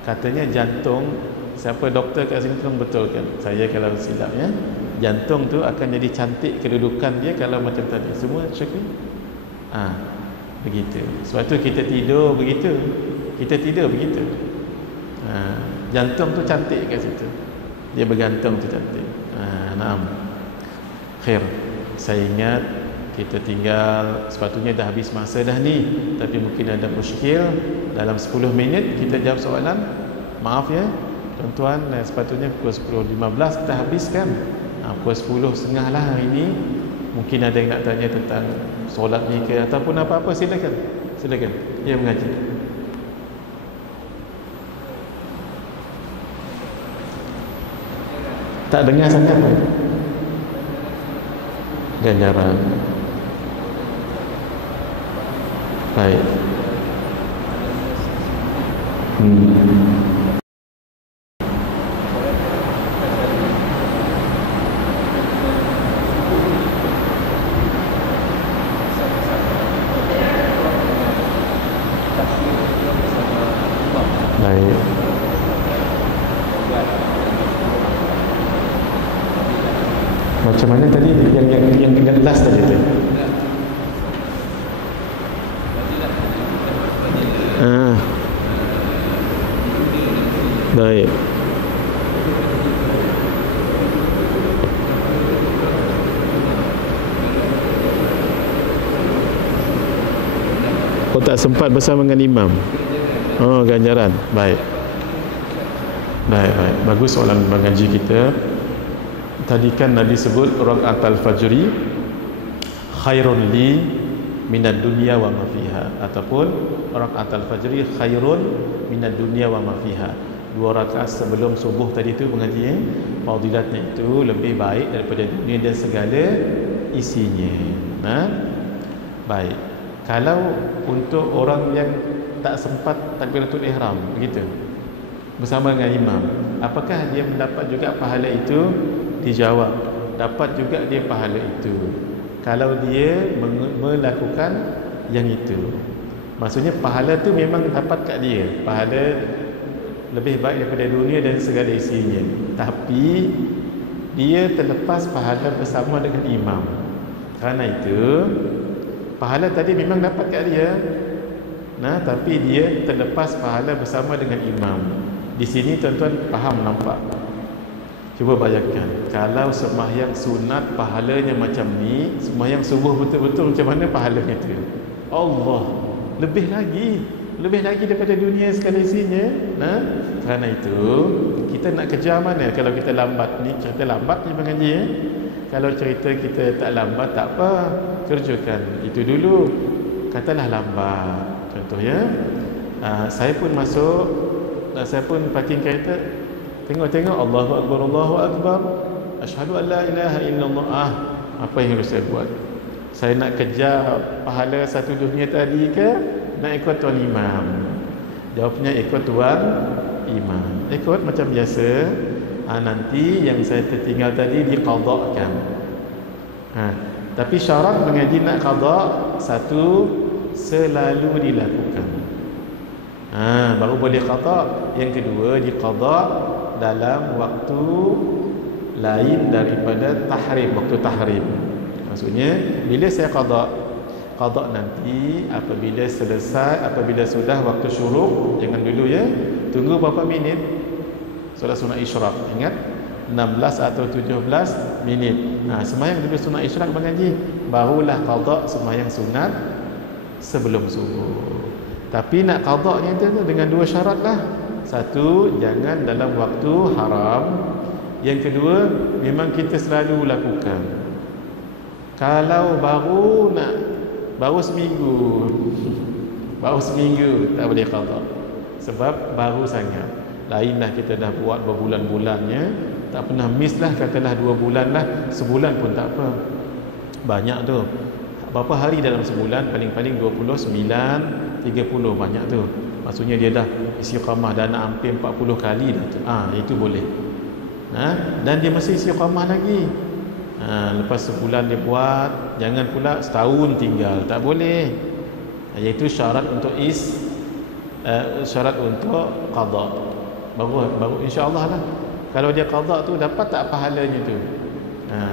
katanya jantung, siapa doktor kat sini kan betul kan? Saya kalau silap ya, jantung tu akan jadi cantik kedudukan dia kalau macam tadi. Semua Syukri? Begitu. Sebab tu kita tidur begitu. Jantung tu cantik kat situ. Dia bergantung tu cantik. Khair. Saya ingat kita tinggal, sepatutnya dah habis masa dah ni, tapi mungkin ada muskil. Dalam 10 minit kita jawab soalan. Maaf ya tuan-tuan, sepatutnya pukul 10.15 kita habiskan. Pukul 10.30 lah hari ni. Mungkin ada yang nak tanya tentang solat ni ke ataupun apa-apa, silakan. Ya, mengaji. Tak dengar sangat apa? Ganjaran. Baik. Baik. Macam mana tadi yang last tadi tu? Baik. Kau tak sempat bersama dengan imam. Ganjaran. Baik. Baik. Bagus soalan mengaji kita. Tadi kan Nabi sebut rakaatul fajri khairun li minad dunya wa ma fiha, ataupun rakaatul fajri khairun minad dunya wa ma fiha. 2 rakaat sebelum subuh tadi tu mengaji, fadilatnya itu lebih baik daripada dunia dan segala isinya. Baik. Kalau untuk orang yang tak sempat takbiratul ihram begitu bersama dengan imam, apakah dia mendapat juga pahala itu? Dijawab, dapat juga dia pahala itu kalau dia melakukan yang itu. Maksudnya pahala tu memang dapat kat dia, pahala lebih baik daripada dunia dan segala isinya, tapi dia terlepas pahala bersama dengan imam. Kerana itu pahala tadi memang dapat kat dia, tapi dia terlepas pahala bersama dengan imam. Di sini tuan-tuan faham, nampak? Cuba bayangkan, kalau sembahyang sunat pahalanya macam ni, sembahyang subuh betul-betul macam mana pahalanya tu? Allah, lebih lagi daripada dunia sekali isinya. Kerana itu kita nak kejar mana? Kalau kita lambat ni, cerita lambat ni mengaji, Kalau cerita kita tak lambat, tak apa, kerjakan itu dulu. Katalah lambat, contohnya saya pun masuk, saya pun parking kereta, tengok Allahu Akbar, asyhadu an la ilaha illallah. Apa yang harus saya buat? Saya nak kejar pahala satu dunia tadi ke nak ikut tuan imam? Jawabnya ikut tuan imam. Ikut macam biasa. Nanti yang saya tertinggal tadi diqadhakan. Tapi syarat mengaji nak qadha, satu, selalu dilakukan. Baru boleh qadha. Yang kedua, diqadha dalam waktu lain daripada tahrim, waktu tahrim. Maksudnya bila saya qadha nanti apabila selesai, apabila sudah waktu syuruk, jangan dulu ya, tunggu berapa minit solat sunat isyraq, ingat 16 atau 17 minit. Sembahyang dulu sunat isyraq mengaji, barulah qadha sembahyang sunat sebelum subuh. Tapi nak qadhanya tu dengan dua syarat lah. Satu, jangan dalam waktu haram. Yang kedua, memang kita selalu lakukan. Kalau baru seminggu tak boleh qadha, sebab baru sangat. Lainlah kita dah buat berbulan-bulannya, tak pernah miss lah, katalah 2 bulan lah, sebulan pun tak apa. Banyak tu. Berapa hari dalam sebulan? Paling-paling 29, 30, banyak tu. Maksudnya dia dah istiqamah dah nak hampir 40 kali dah tu. Itu boleh. Dan dia masih istiqamah lagi. Lepas sebulan dia buat, jangan pula setahun tinggal, tak boleh. Iaitu syarat untuk syarat untuk qadha. Baru insya-Allah lah. Kalau dia qadha tu dapat tak pahalanya tu?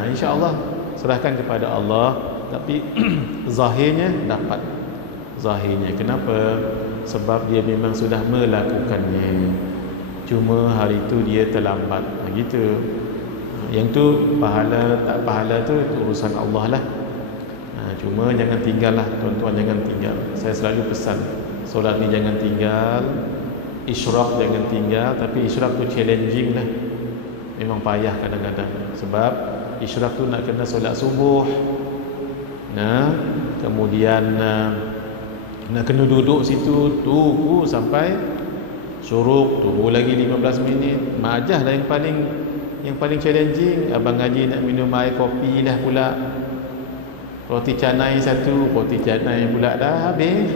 Insya-Allah serahkan kepada Allah, tapi zahirnya dapat. Zahirnya kenapa? Sebab dia memang sudah melakukannya. Cuma hari tu dia terlambat. Gitu. Yang tu pahala tak pahala tu urusan Allah lah. Cuma jangan tinggal lah tuan-tuan, jangan tinggal. Saya selalu pesan, solat ni jangan tinggal, isyraq jangan tinggal. Tapi isyraq tu challenging lah, memang payah kadang-kadang. Sebab isyraq tu nak kena solat subuh, kemudian nak kena duduk situ tunggu sampai syuruk, tunggu lagi 15 minit. Majah lah yang paling challenging. Abang Haji nak minum air kopi lah pula, roti canai satu, roti canai pula dah habis.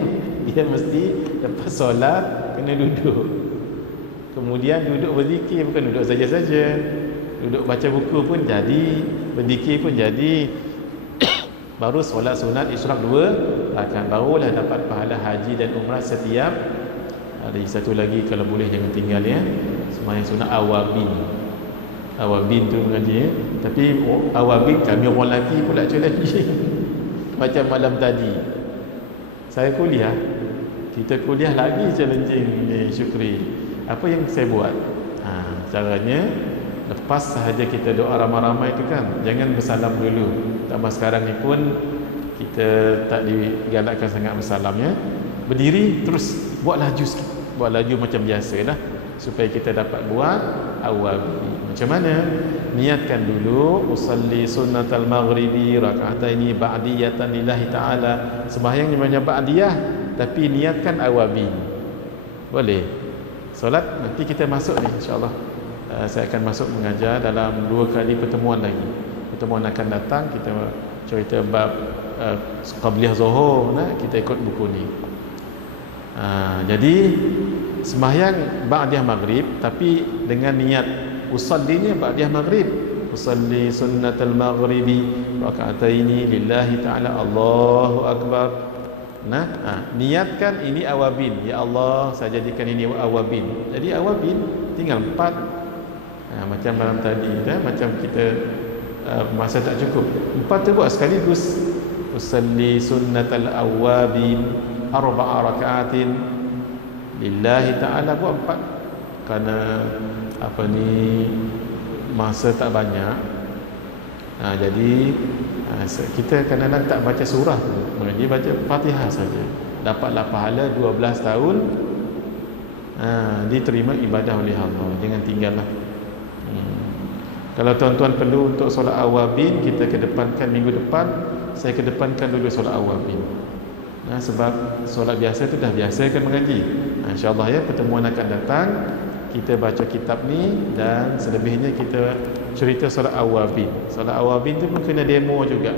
Dia mesti lepas solat kena duduk. Kemudian duduk berzikir, bukan duduk saja-saja, duduk baca buku pun jadi, berzikir pun jadi. Baru solat sunat isyraq 2 rakaat, barulah dapat pahala haji dan umrah setiap hari. Satu lagi kalau boleh jangan tinggal ya, sembahyang sunat awabin tu mengaji ya. Tapi awabin kami orang lelaki pula challenging. Macam malam tadi saya kuliah, kita kuliah lagi challenging ni Syukri. Apa yang saya buat? Caranya lepas sahaja kita doa ramai-ramai tu kan, jangan bersalam dulu. Tambah sekarang ni pun kita tak digalakkan sangat bersalam ya. Berdiri terus buat laju sikit, buat laju macam biasa lah. supaya kita dapat buat awabi. Macam mana? Niatkan dulu usalli sunnatal maghribi raka'ataini ba'diyatan lillahi ta'ala. Sembahyang namanya ba'diyah, tapi niatkan awabi. Boleh. Solat nanti kita masuk ni insya-Allah. Saya akan masuk mengajar dalam 2 kali pertemuan lagi. Pertemuan akan datang kita cerita bab qabliyah zuhur, kita ikut buku ni. Jadi sembahyang ba'diyah maghrib tapi dengan niat usallinya ba'diyah maghrib. Usalli sunnatal maghribi raka'ataini lillahi ta'ala Allahu akbar. Niatkan ini awabin. Ya Allah, saya jadikan ini awabin. Jadi awabin tinggal 4. Macam malam tadi macam kita masa tak cukup, 4 tu buat sekaligus. Usalli sunnatal awabin 4 raka'atin lillahi ta'ala, buat 4. Kerana masa tak banyak. Jadi kita kadang-kadang tak baca surah tu, mengaji baca Fatihah saja, dapatlah pahala 12 tahun. Diterima ibadah oleh Allah. Jangan tinggallah. Kalau tuan-tuan perlu untuk solat awabin, kita kedepankan minggu depan. Saya kedepankan dulu solat awabin. Sebab solat biasa tu dah biasa kan mengaji. InsyaAllah ya, pertemuan akan datang, kita baca kitab ni dan selebihnya kita cerita solat awabin. Solat awabin tu pun kena demo juga.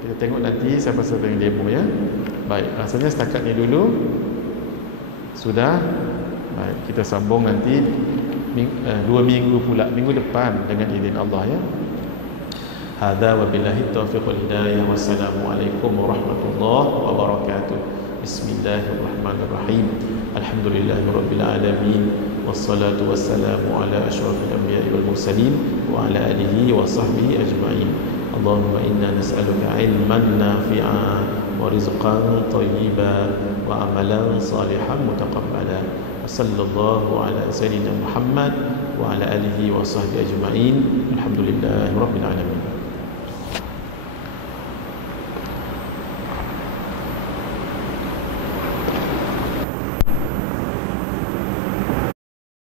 Kita tengok nanti siapa-siapa yang demo ya. Baik, rasanya setakat ni dulu sudah. Baik, kita sambung nanti 2 minggu pula, minggu depan dengan izin Allah ya. Hadza wabillahi taufiq wal hidayah. Wassalamualaikum warahmatullahi wabarakatuh. Bismillahirrahmanirrahim. Alhamdulillahirabbil alamin. Wassalatu wassalamu ala asyrafil anbiya'i wal mursalin wa ala alihi wa sahbihi ajma'in. Allahumma inna nas'aluka ilman nafi'a wa rizqan thayyiban wa amalan salihan mutaqabbala. Sallallahu ala sayyidina Muhammad wa ala alihi wa sahbihi ajma'in. Alhamdulillahirabbil alamin.